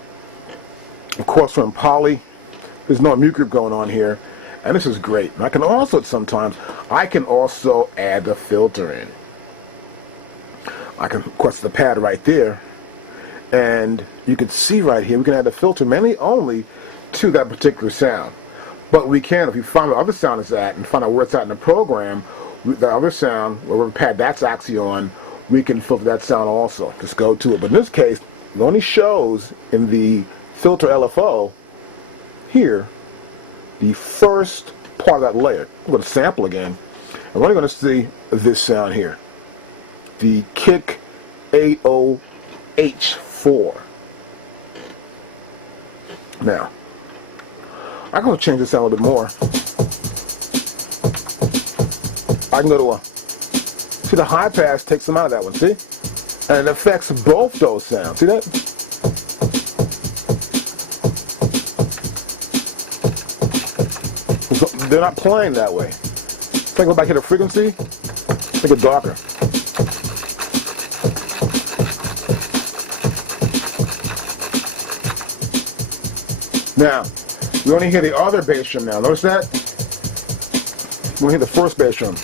of course from poly, there's no mute group going on here. And this is great. And I can also sometimes, I can also add the filter in. I can, of course, the pad right there. And you can see right here, we can add the filter mainly only to that particular sound. But we can, if you find where the other sound is at and find out where it's at in the program, the other sound, whatever pad that's actually on, we can filter that sound also. Just go to it. But in this case, it only shows in the filter LFO here the first part of that layer. I'm going to sample again. I'm only going to see this sound here. The kick AOH4. Now, I'm going to change this sound a little bit more. I can go to see the high pass takes some out of that one, see? And it affects both those sounds. See that? They're not playing that way. If I go back to the frequency, make it darker. Now, we only hear the other bass drum now. Notice that? We hear the first bass drum.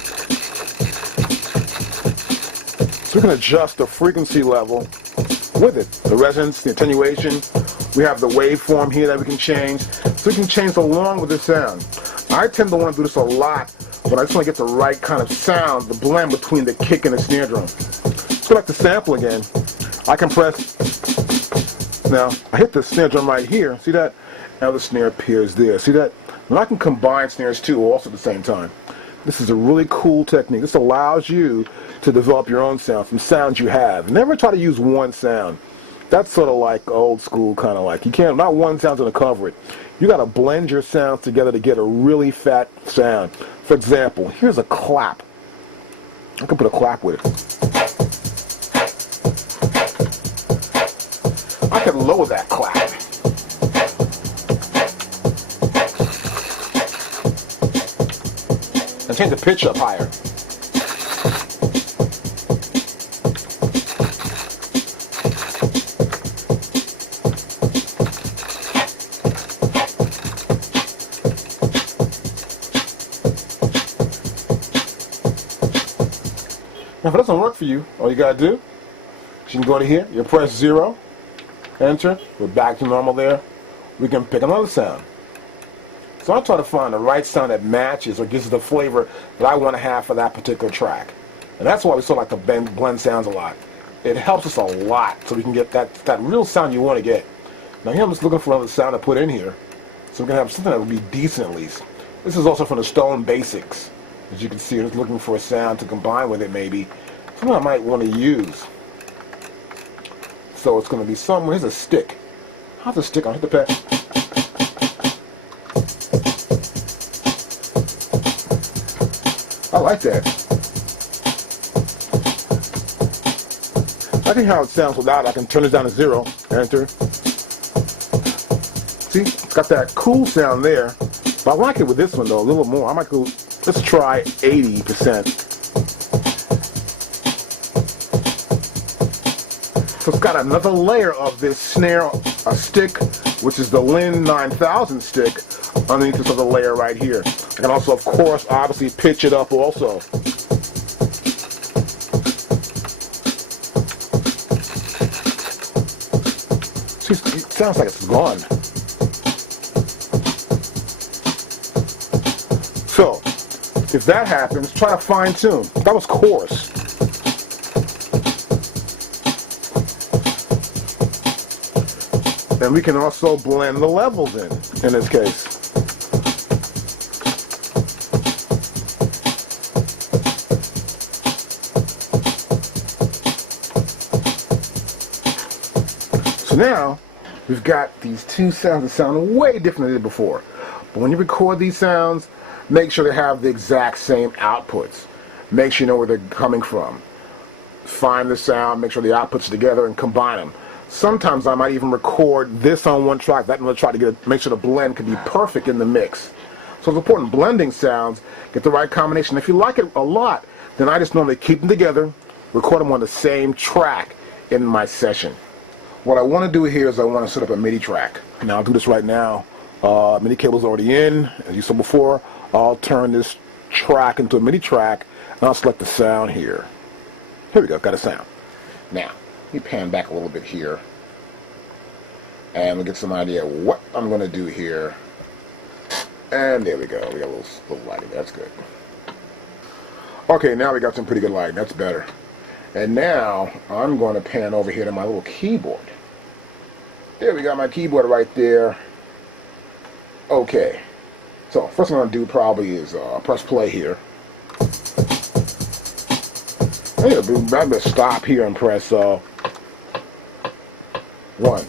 So we can adjust the frequency level with it. The resonance, the attenuation. We have the waveform here that we can change. So we can change along with the sound. I tend to want to do this a lot, but I just want to get the right kind of sound, the blend between the kick and the snare drum. Let's go back to sample again. I can press, now I hit the snare drum right here, see that? Now the snare appears there, see that? And I can combine snares too also at the same time. This is a really cool technique. This allows you to develop your own sound, some sounds you have. Never try to use one sound. That's sort of like old school kind of like. You can't, not one sound's going to cover it. You got to blend your sounds together to get a really fat sound. For example, here's a clap. I can put a clap with it. I can lower that clap. And change the pitch up higher. Now if it doesn't work for you, all you gotta do, you can go to here, you press 0, enter, we're back to normal there. We can pick another sound. So I try to find the right sound that matches or gives the flavor that I want to have for that particular track. And that's why we sort of like to blend sounds a lot. It helps us a lot so we can get that real sound you want to get. Now here I'm just looking for another sound to put in here so we can have something that will be decent at least. This is also from the Stone Basics. As you can see, I'm just looking for a sound to combine with it maybe. Something I might want to use. So it's going to be somewhere. Here's a stick. How's the stick? I'll hit the pad. I like that. I think how it sounds without. I can turn it down to 0. Enter. See, it's got that cool sound there. But I like it with this one though, a little more. I might go, let's try 80%. So it's got another layer of this snare, a stick, which is the Lin 9000 stick, underneath this other layer right here. I can also, of course, obviously pitch it up also. See, it sounds like it's gone. So, if that happens, try to fine tune. That was coarse. And we can also blend the levels in this case. So now we've got these two sounds that sound way different than they did before. But when you record these sounds, make sure they have the exact same outputs. Make sure you know where they're coming from. Find the sound, make sure the outputs are together, and combine them. Sometimes I might even record this on one track, that on another track, to make sure the blend can be perfect in the mix. So it's important blending sounds, get the right combination. If you like it a lot, then I just normally keep them together, record them on the same track in my session. What I want to do here is I want to set up a MIDI track. Now I'll do this right now. MIDI cable's already in, as you saw before. I'll turn this track into a MIDI track, and I'll select the sound here. Here we go, got a sound. Now, let me pan back a little bit here, and we'll get some idea of what I'm going to do here. And there we go, we got a little lighting, that's good. Okay, now we got some pretty good lighting, that's better. And now, I'm going to pan over here to my little keyboard. There we got my keyboard right there. Okay, so first thing I'm going to do probably is press play here. I'm going to stop here and press 1. I'm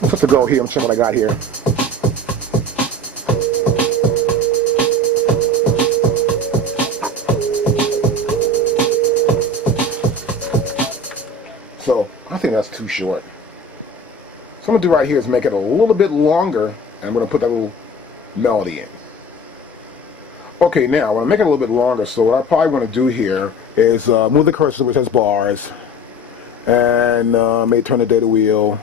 supposed to go here and check what I got here. So I think that's too short. So what I'm going to do right here is make it a little bit longer, and I'm going to put that little melody in. Okay, now, when I make it a little bit longer, so what I probably want to do here is move the cursor which has bars, and maybe turn the data wheel.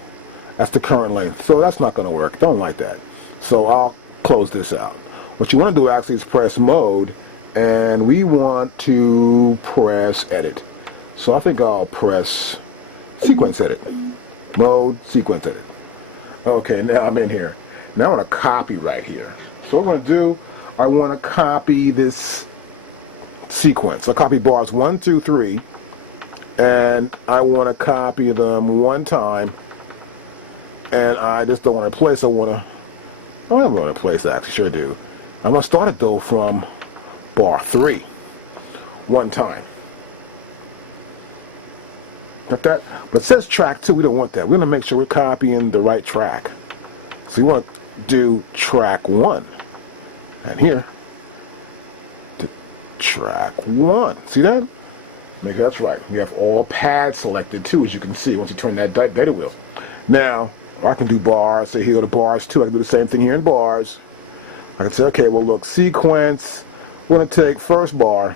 That's the current length. So that's not going to work. Don't like that. So I'll close this out. What you want to do actually is press mode, and we want to press edit. So I think I'll press sequence edit. Mode, sequence edit. Okay, now I'm in here. Now I want to copy right here. So what I'm going to do, I want to copy this sequence. I'll copy bars 1, 2, 3, and I want to copy them one time, and I just don't want to replace. I am going to replace, actually, sure do. I'm going to start it though from bar 3, one time. Got that? But it says track 2, we don't want that. We're going to make sure we're copying the right track. So you want to do track 1. And here, to track 1. See that? Make sure that's right. You have all pads selected too, as you can see once you turn that data wheel. Now, I can do bars. Say here go to bars 2. I can do the same thing here in bars. I can say, okay, well look, sequence. We're going to take first bar,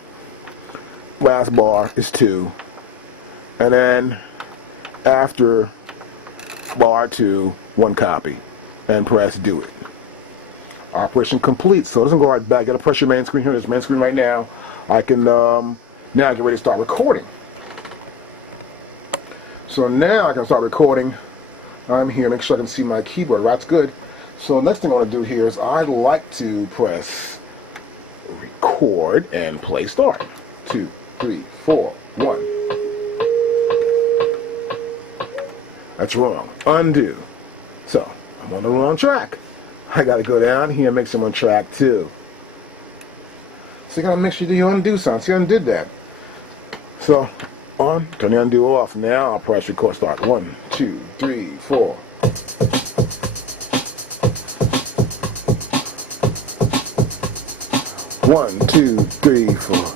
last bar is 2, and then after bar 2, 1 copy, and press do it. Operation complete. So it doesn't go right back. You got to press your main screen here. There's main screen right now. I can now get ready to start recording. So now I can start recording. I'm here. Make sure I can see my keyboard. That's good. So next thing I want to do here is I'd like to press record and play start. 2, 3, 4, 1. That's wrong. Undo. So I'm on the wrong track. I got to go down here and make some on track 2. So you got to make sure you do your undo sound. See, I undid that. So on, turn the undo off. Now I'll press record start. 1, 2, 3, 4. 1, 2, 3, 4.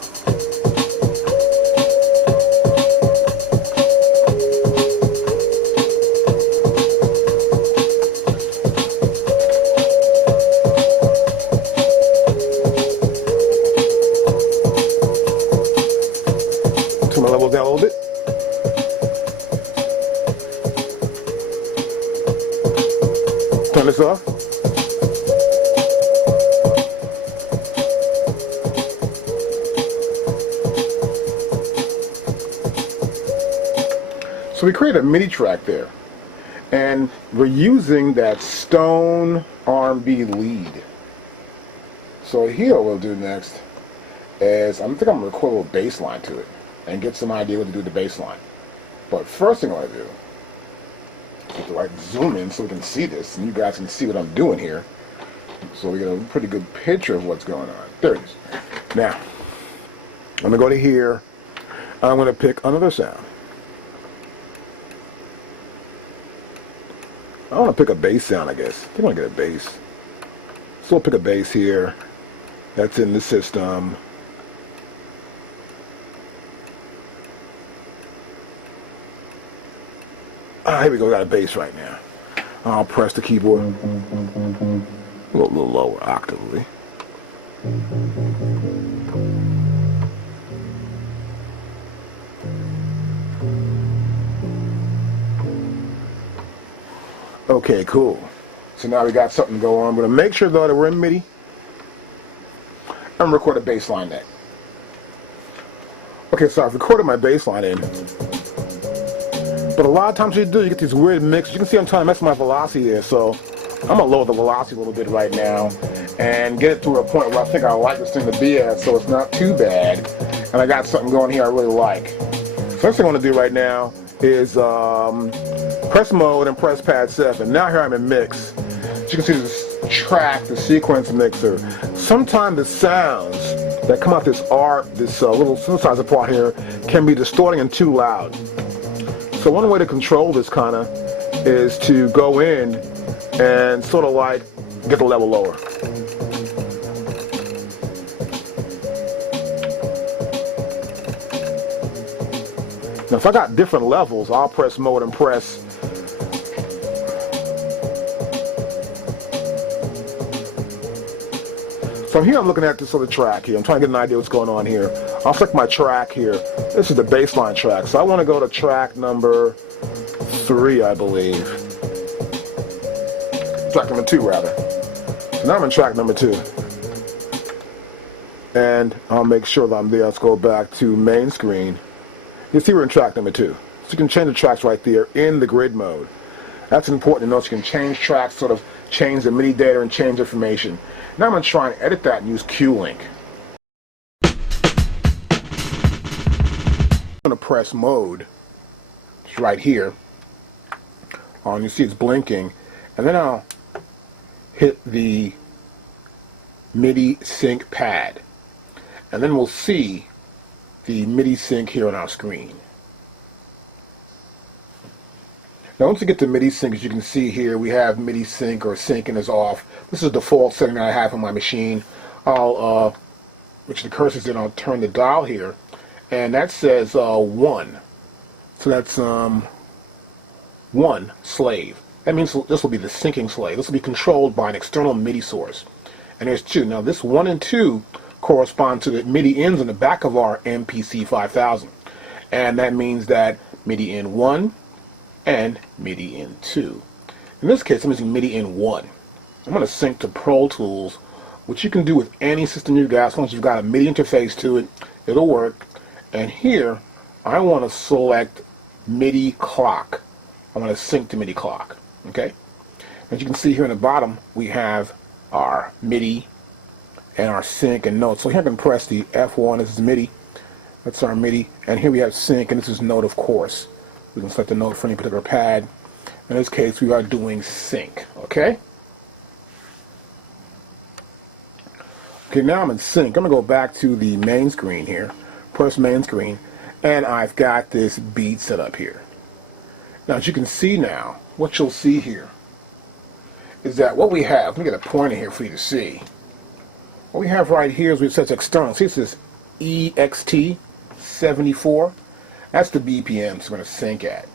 Turn my levels down a little bit. Turn this off. So we create a MIDI track there, and we're using that Stone R&B lead. So here what we'll do next is I think I'm going to record a little bass line to it and get some idea what to do with the bass line. But first thing I want to do, get the right zoom in so we can see this, and you guys can see what I'm doing here. So we get a pretty good picture of what's going on. There it is. Now, I'm going to go to here, I'm going to pick another sound. I want to pick a bass sound, I guess. I think I want to get a bass. So we'll pick a bass here. That's in the system. Here we go. Got a bass right now. I'll press the keyboard a little lower octavely. Okay, cool. So now we got something to go on. I'm going to make sure though that we're in MIDI. I'm record a bass line neck. Okay, so I've recorded my bass line in. But a lot of times you get these weird mixes. You can see I'm trying to mess my velocity here, so I'm going to lower the velocity a little bit right now and get it to a point where I think I like this thing to be at, so it's not too bad. And I got something going here I really like. First thing I want to do right now is press mode and press pad 7. Now here I'm in mix. As you can see this track, the sequence mixer. Sometimes the sounds that come out this little synthesizer part here can be distorting and too loud. So one way to control this kind of is to go in and sort of like get the level lower. Now if I got different levels, I'll press mode and press. So here I'm looking at this other track here. I'm trying to get an idea what's going on here. I'll select my track here. This is the bassline track. So I want to go to track number 3, I believe. Track number 2, rather. So now I'm in track number 2. And I'll make sure that I'm there. Let's go back to main screen. You see we're in track number 2. So you can change the tracks right there in the grid mode. That's important to know. So you can change tracks, sort of change the MIDI data and change information. Now I'm going to try and edit that and use QLink. I'm going to press mode. It's right here. You see it's blinking. And then I'll hit the MIDI sync pad. And then we'll see the MIDI sync here on our screen. Now once you get to MIDI sync, as you can see here, we have MIDI sync or syncing is off. This is the default setting that I have on my machine. I'll, which the cursor's in, I'll turn the dial here, and that says 1. So that's 1 slave. That means this will be the syncing slave. This will be controlled by an external MIDI source. And there's 2. Now this 1 and 2 correspond to the MIDI ins on the back of our MPC5000. And that means that MIDI in 1 and MIDI in 2. In this case, I'm using MIDI in 1. I'm going to sync to Pro Tools, which you can do with any system you've got. As long as you've got a MIDI interface to it, it'll work. And here, I want to select MIDI clock. I want to sync to MIDI clock. Okay? As you can see here in the bottom, we have our MIDI and our sync and note. So here I can press the F1. This is MIDI. That's our MIDI. And here we have sync, and this is note, of course. We can select the note for any particular pad. In this case, we are doing sync. Okay? Okay, now I'm in sync. I'm going to go back to the main screen here. Press main screen. And I've got this beat set up here. Now, as you can see now, what you'll see here is that what we have, let me get a pointer here for you to see. What we have right here is we set external. See, it says EXT74. That's the BPMs we're going to sync at.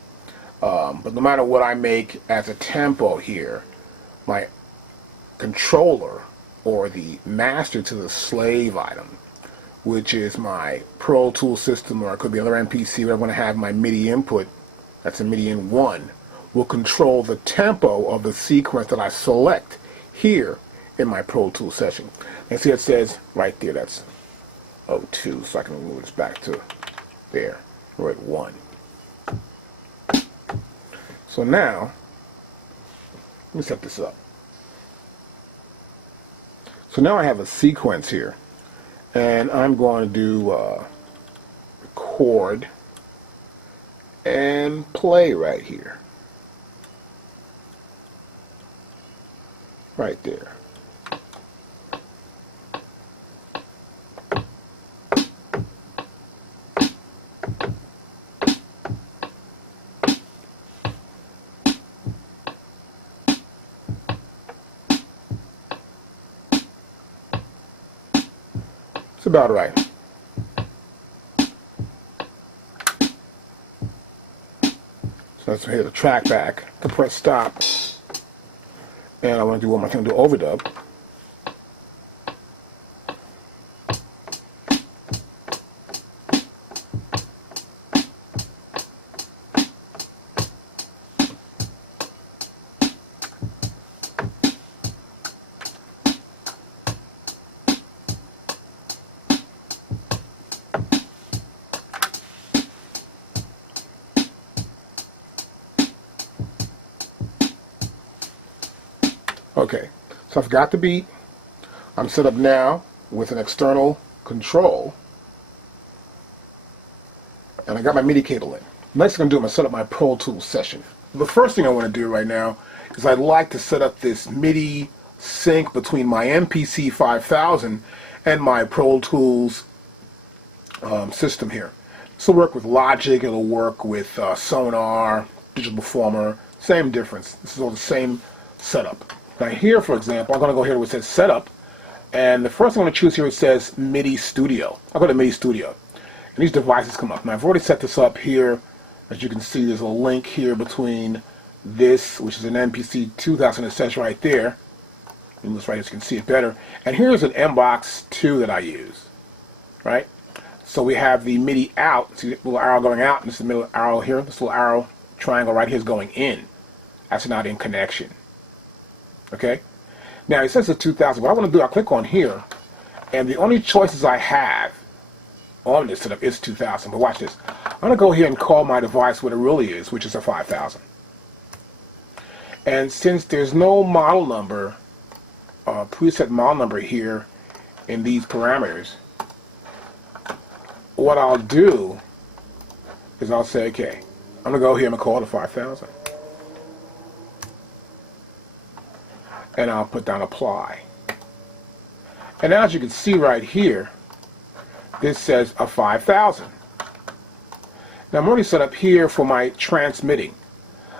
But no matter what I make as a tempo here, my controller or the master to the slave item, which is my Pro Tool system, or it could be another MPC where I want to have my MIDI input, that's a MIDI in 1, will control the tempo of the sequence that I select here in my Pro Tool session. And see it says right there, that's 02, so I can move this back to there. We're at 1. So now, let me set this up. So now I have a sequence here, and I'm going to do record and play right here. Right there. It's about right. So let's hit the track back, compress stop, and I want to do one more thing, do overdub. Okay, so I've got the beat. I'm set up now with an external control, and I got my MIDI cable in. Next thing I'm going to do, I'm going to set up my Pro Tools session. The first thing I want to do right now is I'd like to set up this MIDI sync between my MPC5000 and my Pro Tools system here. This will work with Logic, it'll work with Sonar, Digital Performer, same difference. This is all the same setup. Now here, for example, I'm going to go here where it says Setup, and the first thing I'm going to choose here, it says MIDI Studio. I'll go to MIDI Studio, and these devices come up. Now I've already set this up here. As you can see, there's a link here between this, which is an MPC5000, it says right there. And this right here, so you can see it better. And here's an MBox 2 that I use, right? So we have the MIDI out. See the little arrow going out, and this is the middle arrow here. This little arrow triangle right here is going in. That's not in connection. Okay? Now it says it's 2000. What I want to do, I'll click on here, and the only choices I have on this setup is 2000. But watch this. I'm going to go here and call my device what it really is, which is a 5000. And since there's no model number, preset model number here in these parameters, what I'll do is I'll say, okay, I'm going to go here and call it a 5000. And I'll put down apply. And now as you can see right here, this says a 5000. Now I'm already set up here for my transmitting.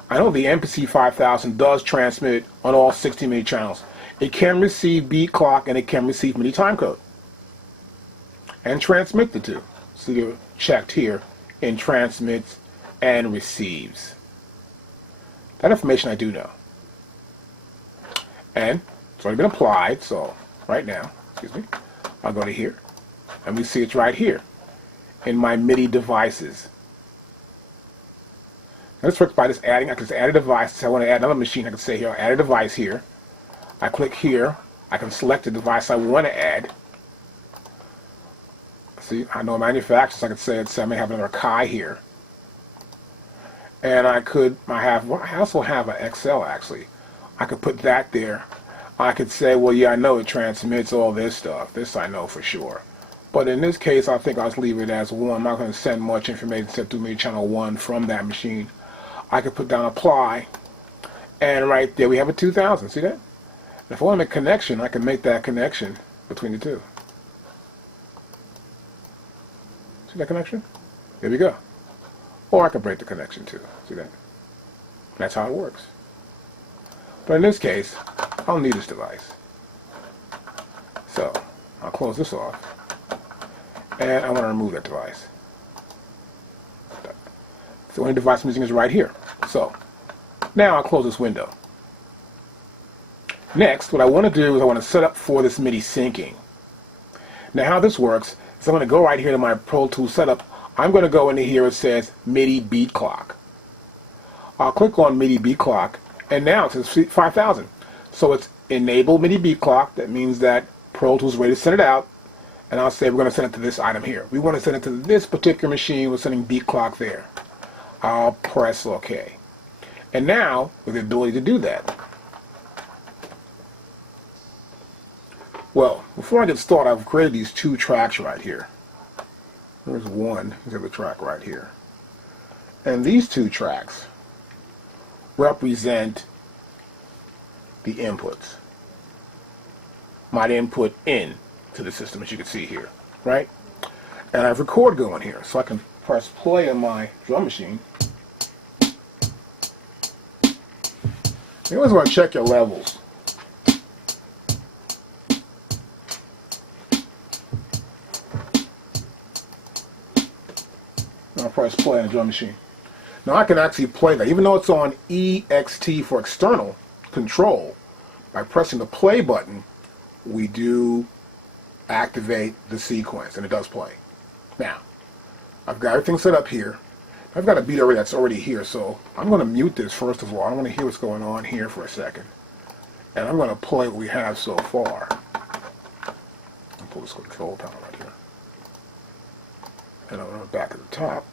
I know the MPC5000 does transmit on all 60 MIDI channels. It can receive beat clock and it can receive MIDI timecode. And transmit the two. So you're checked here in transmits and receives. That information I do know. And it's already been applied, so right now, excuse me, I'll go to here, and we see it's right here in my MIDI devices. Now this works by just adding, I can just add a device. So I want to add another machine, I can say here, I'll add a device here. I click here, I can select the device I want to add. See, I know manufacturers, I could say, I may have another Kai here. And I also have an XL actually. I could put that there. I could say, well, yeah, I know it transmits all this stuff. This I know for sure. But in this case, I think I'll just leave it as 1. I'm not going to send much information except through MIDI channel 1 from that machine. I could put down apply, and right there we have a 2000. See that? And if I want to make a connection, I can make that connection between the two. See that connection? There we go. Or I can break the connection too. See that? That's how it works. But in this case, I don't need this device. So I'll close this off. And I want to remove that device. The only device I'm using is right here. So now I'll close this window. Next, what I want to do is I want to set up for this MIDI syncing. Now how this works is I'm going to go right here to my Pro Tools setup. I'm going to go into here, it says MIDI beat clock. I'll click on MIDI beat clock. And now it says 5000. So it's enable MIDI beat clock. That means that Pro Tools is ready to send it out. And I'll say we're going to send it to this item here. We want to send it to this particular machine. We're sending beat clock there. I'll press OK. And now, with the ability to do that. Well, before I get started, I've created these 2 tracks right here. There's one. Here's the track right here. And these 2 tracks represent the inputs. My input in to the system, as you can see here, right? And I have record going here, so I can press play on my drum machine. You always want to check your levels. I'll press play on the drum machine. Now I can actually play that, even though it's on EXT for external control. By pressing the play button, we do activate the sequence, and it does play. Now, I've got everything set up here. I've got a beat already that's already here, so I'm going to mute this first of all. I want to hear what's going on here for a second. And I'm going to play what we have so far. I'll pull this control panel right here. And I'm going to back at the top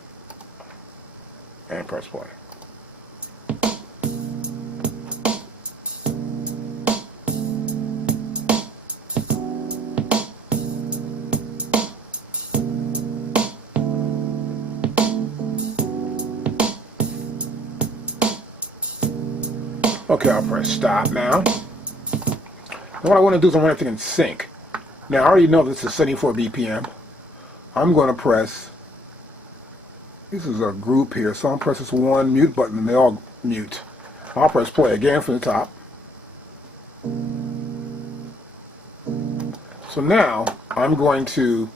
and press play. Okay, I'll press stop now. And what I want to do is I want everything in sync. Now I already know this is 74 BPM. I'm going to press, this is a group here, so I'll press this one mute button and they all mute. I'll press play again from the top. So now I'm going to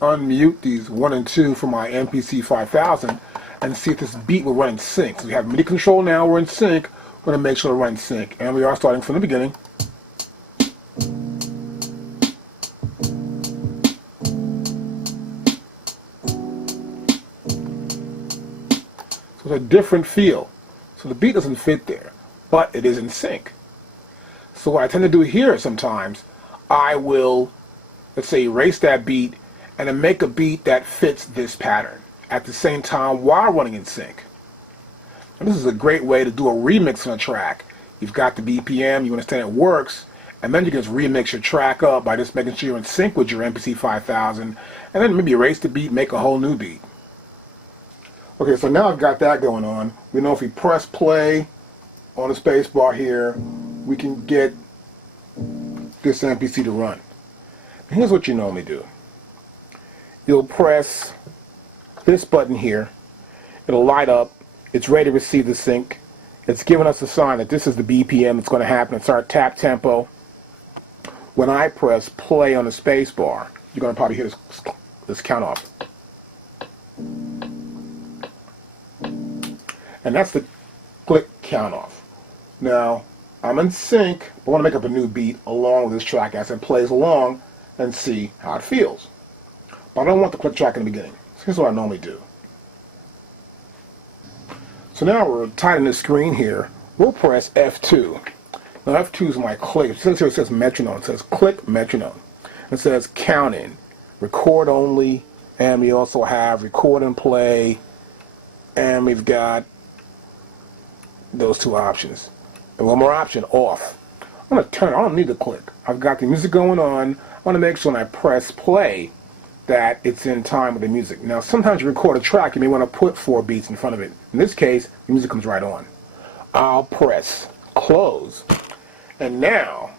unmute these 1 and 2 from my MPC5000 and see if this beat will run in sync. So we have MIDI control now, we're in sync. We're going to make sure to run in sync. And we are starting from the beginning. So it's a different feel. So the beat doesn't fit there, but it is in sync. So what I tend to do here sometimes, I will, let's say, erase that beat and then make a beat that fits this pattern at the same time while running in sync. And this is a great way to do a remix on a track. You've got the BPM, you understand it works, and then you can just remix your track up by just making sure you're in sync with your MPC5000, and then maybe erase the beat, make a whole new beat. Okay, so now I've got that going on. We know if we press play on the space bar here, we can get this MPC to run. And here's what you normally do. You'll press this button here, it'll light up, it's ready to receive the sync, it's giving us a sign that this is the BPM that's going to happen, it's our tap tempo. When I press play on the space bar, you're going to probably hear this count off. And that's the click count off. Now, I'm in sync, but I want to make up a new beat along with this track as it plays along and see how it feels. But I don't want the click track in the beginning. So here's what I normally do. So now we're tight the screen here. We'll press F2. Now F2 is my click. Since here it says metronome, it says click metronome. It says count in, record only, and we also have record and play, and we've got those two options. And one more option, off. I'm going to turn it. I don't need the click. I've got the music going on. I want to make sure when I press play that it's in time with the music. Now sometimes you record a track, you may want to put 4 beats in front of it. In this case, the music comes right on. I'll press close, and now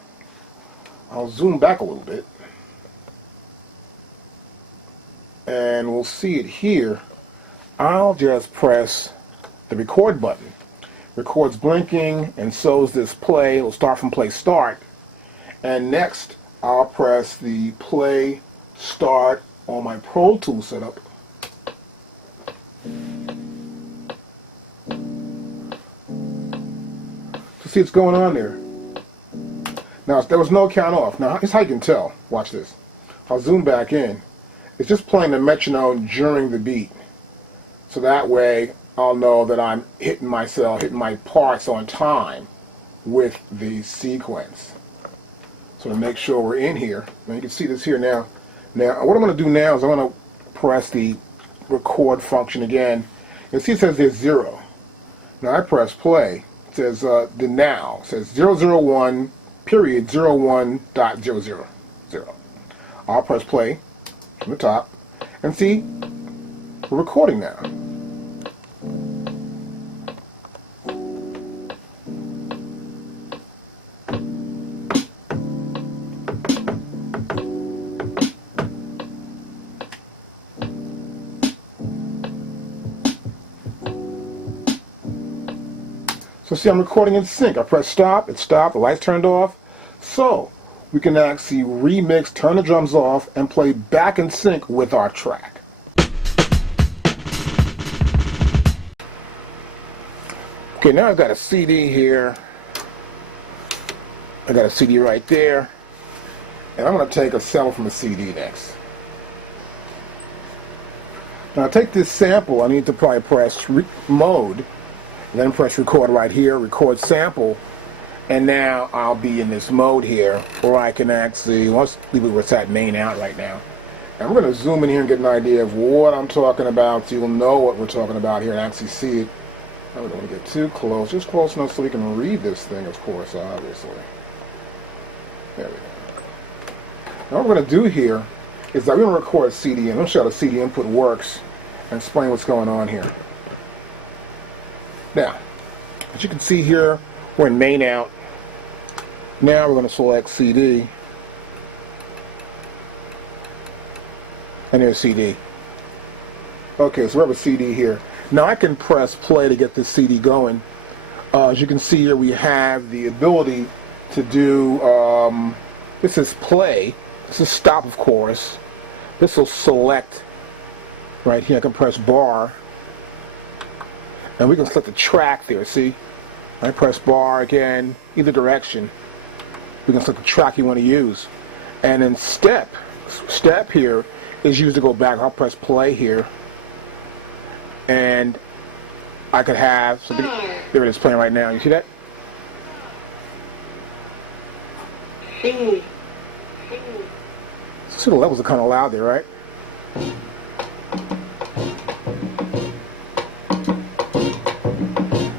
I'll zoom back a little bit and we'll see it here. I'll just press the record button. Record's blinking, and so is this play. It'll start from play start, and next I'll press the play start on my Pro Tools setup. To see what's going on there. Now there was no count off. Now here's how you can tell. Watch this. I'll zoom back in. It's just playing the metronome during the beat. So that way I'll know that I'm hitting my parts on time with the sequence. So to make sure we're in here, now you can see this here now. Now what I'm going to do now is I'm going to press the record function again. You see it says there's 0. Now I press play. It says the now. It says 001 period 01.000. I'll press play from the top and see we're recording now. So see, I'm recording in sync. I press stop, it stopped, the lights turned off. So we can actually remix, turn the drums off, and play back in sync with our track. Okay, now I've got a CD here. I got a CD right there. And I'm going to take a sample from a CD next. Now to take this sample, I need to probably press mode, then press record right here, record sample, and now I'll be in this mode here where I can actually, let's leave it where it's at main out right now. And we're going to zoom in here and get an idea of what I'm talking about so you'll know what we're talking about here and actually see it. I don't want to get too close, just close enough so we can read this thing, of course, obviously. There we go. Now what we're going to do here is that we're going to record a CD, and I'm show how the CD input works and explain what's going on here. Now, as you can see here, we're in main out. Now we're going to select CD, and there's CD. Okay, so we have a CD here. Now I can press play to get this CD going. As you can see here, we have the ability to do, this is play, this is stop, of course. This will select right here. I can press bar, and we can select the track there, see? I press bar again, either direction. We can select the track you want to use. And then step here is used to go back. I'll press play here. And I could have, so there it is playing right now. You see that? See, the levels are kind of loud there, right?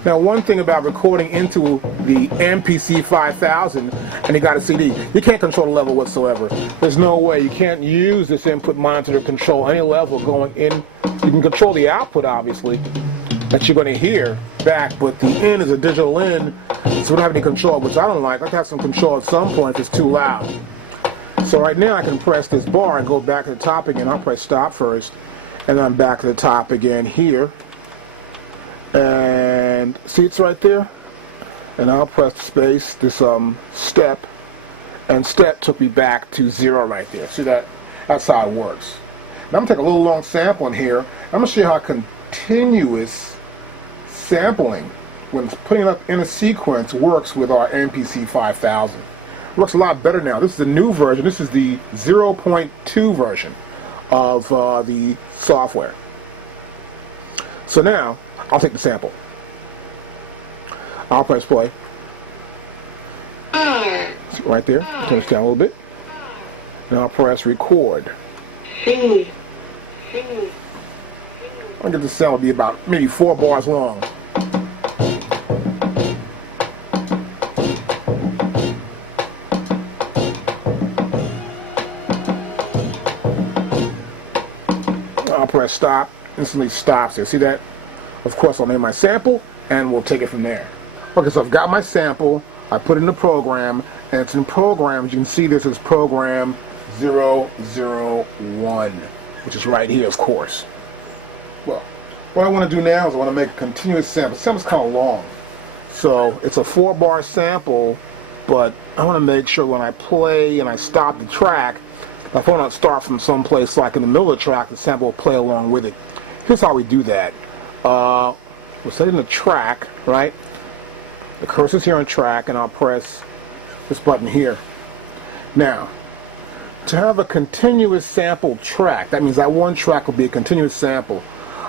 Now, one thing about recording into the MPC5000 and you got a CD, you can't control the level whatsoever. There's no way. You can't use this input monitor to control any level going in. You can control the output, obviously, that you're going to hear back, but the in is a digital in, so we don't have any control, which I don't like. I like to have some control at some point if it's too loud. So right now I can press this bar and go back to the top again. I'll press stop first, and then I'm back to the top again here. And see, it's right there. And I'll press space, this step, and step took me back to 0 right there. See that? That's how it works. Now I'm going to take a little long sample in here. I'm going to show you how continuous sampling, when it's putting it up in a sequence, works with our MPC5000. It works a lot better now. This is the new version. This is the 0.2 version of the software. So now, I'll take the sample. I'll press play. See, right there. Turn this down a little bit. Now I'll press record. I'll get the sample to be about maybe 4 bars long. I'll press stop. Instantly stops there. See that? Of course, I'll name my sample, and we'll take it from there. Okay, so I've got my sample. I put it in the program, and it's in programs. You can see this is program 001, which is right here, of course. Well, what I want to do now is I want to make a continuous sample. The sample's kind of long, so it's a 4-bar sample, but I want to make sure when I play and I stop the track, if I want to start from someplace like in the middle of the track, the sample will play along with it. Here's how we do that. We're setting the track, right? The cursor's here on track, and I'll press this button here. Now, to have a continuous sample track, that means that one track will be a continuous sample.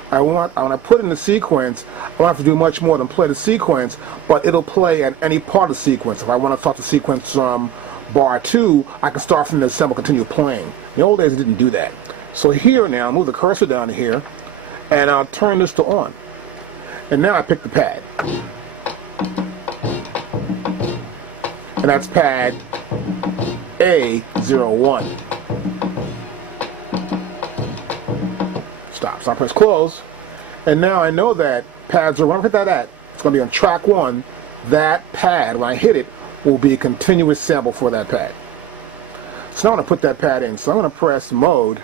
When I put in the sequence, I don't have to do much more than play the sequence, but it'll play at any part of the sequence. If I want to start the sequence from bar 2, I can start from the sample, continue playing. In the old days, it didn't do that. So here now, I'll move the cursor down to here, and I'll turn this to on. And now I pick the pad. And that's pad A01. Stop. So I press close. And now I know that pad 01, where I hit that at, it's going to be on track 1. That pad, when I hit it, will be a continuous sample for that pad. So now I'm going to put that pad in. So I'm going to press mode,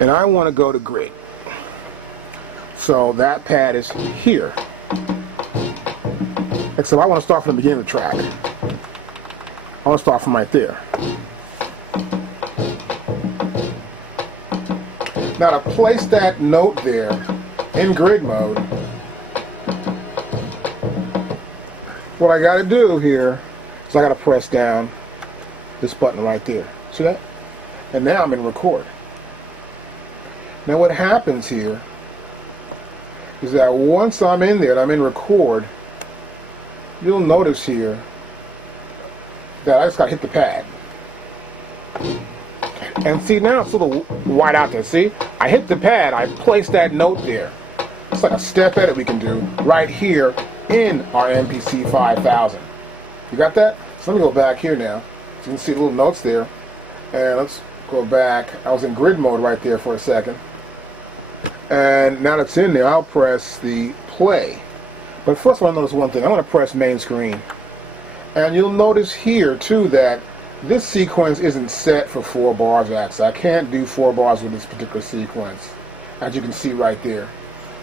and I want to go to grid. So that pad is here. Except I want to start from the beginning of the track. I want to start from right there. Now to place that note there in grid mode, what I got to do here is I got to press down this button right there. See that? And now I'm in record. Now what happens here is that once I'm in there and I'm in record, you'll notice here that I just got to hit the pad. And see, now it's a little white out there. See? I hit the pad, I placed that note there. It's like a step edit we can do right here in our MPC5000. You got that? So let me go back here now. So you can see the little notes there. And let's go back. I was in grid mode right there for a second. And now that's in there, I'll press the play. But first I want to notice one thing. I'm going to press main screen. And you'll notice here too that this sequence isn't set for 4 bars actually. I can't do 4 bars with this particular sequence, as you can see right there.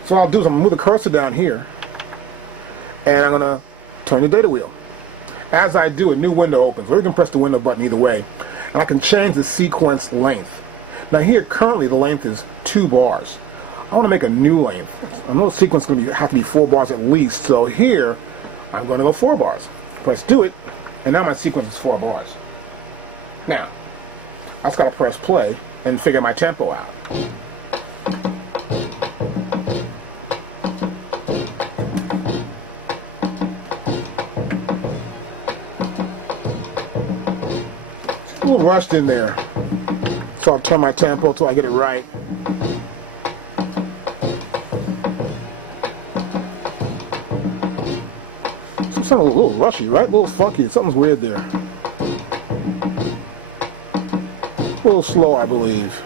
So what I'll do is I'm going to move the cursor down here, and I'm going to turn the data wheel. As I do, a new window opens. Or you can press the window button either way. And I can change the sequence length. Now here, currently the length is 2 bars. I want to make a new length. I know the sequence is going to have to be 4 bars at least, so here I'm going to go 4 bars. Press do it, and now my sequence is 4 bars. Now, I just got to press play and figure my tempo out. It's a little rushed in there, so I'll turn my tempo till I get it right. It's a little rushy, right? A little funky. Something's weird there. A little slow, I believe.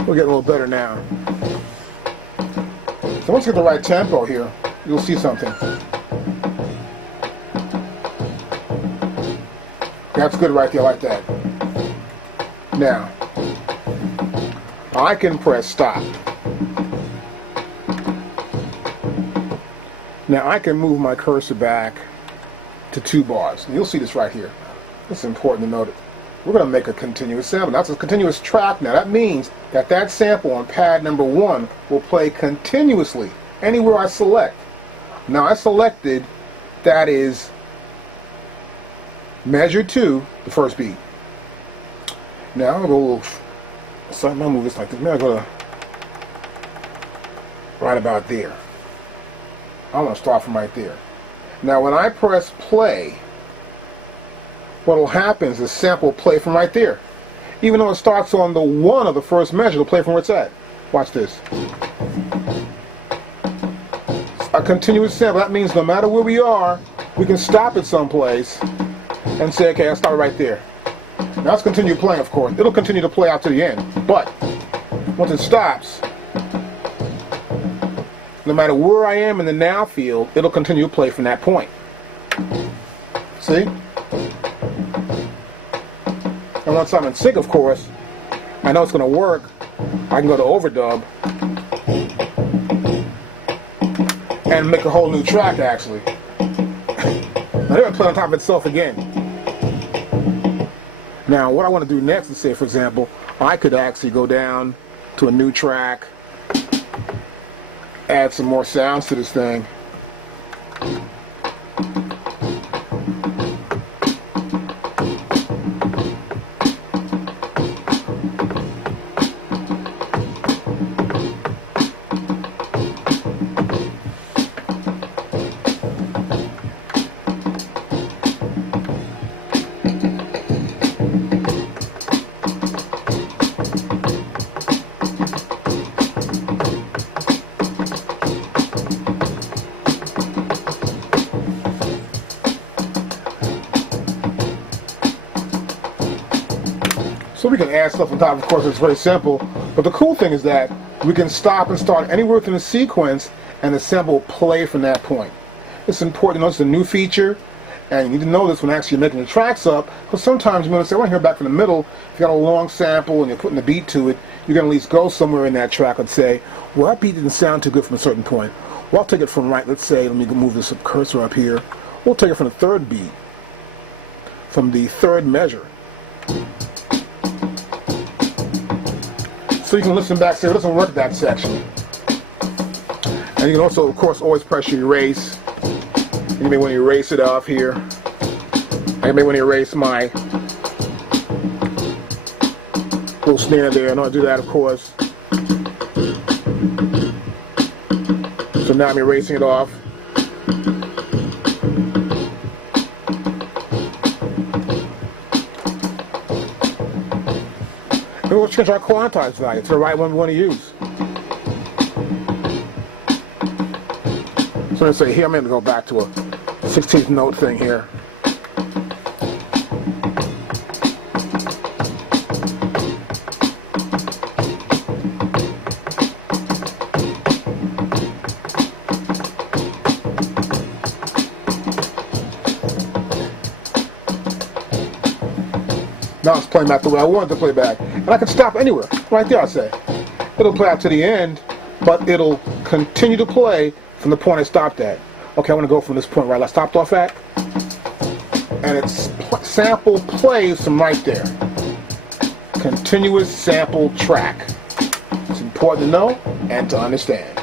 We're getting a little better now. So once you get the right tempo here, you'll see something. That's good right there, like that. Now, I can press stop. Now I can move my cursor back to 2 bars. And you'll see this right here. It's important to note it. We're going to make a continuous sample. That's a continuous track now. That means that that sample on pad number 1 will play continuously anywhere I select. Now I selected, that is measure 2, the first beat. Now I'm going to go a little, so I'm going to move this like this. Maybe I'll go to right about there. I'm going to start from right there. Now when I press play, what will happen is the sample will play from right there. Even though it starts on the 1 of the first measure, it'll play from where it's at. Watch this. A continuous sample. That means no matter where we are, we can stop it someplace and say, okay, I'll start right there. Now let's continue playing, of course. It'll continue to play out to the end. But once it stops, no matter where I am in the now field, it'll continue to play from that point. See? And once I'm in sync, of course, I know it's going to work. I can go to overdub and make a whole new track, actually. Now it'll play on top of itself again. Now what I want to do next is say, for example, I could actually go down to a new track, add some more sounds to this thing. So we can add stuff on top. Of course, it's very simple. But the cool thing is that we can stop and start anywhere within the sequence, and the sample will play from that point. It's important to notice a new feature, and you need to know this when actually you're making the tracks up, because sometimes you want to say, I want to hear back from the middle. If you got a long sample and you're putting the beat to it, you're going to at least go somewhere in that track and say, well, that beat didn't sound too good from a certain point. Well, I'll take it from right. Let's say, let me move this cursor up here. We'll take it from the 3rd beat, from the 3rd measure. So you can listen back, say, it doesn't work at that section. And you can also, of course, always press your erase. You may want to erase it off here. I may want to erase my little snare there. I don't want to do that, of course. So now I'm erasing it off. And we'll change our quantize value to the right one we want to use. So let's say here, I'm going to go back to a 16th note thing here. Now it's playing back the way I wanted to play back. And I can stop anywhere. Right there, I say. It'll play out to the end, but it'll continue to play from the point I stopped at. Okay, I want to go from this point where I stopped off at. And its sample plays from right there. Continuous sample track. It's important to know and to understand.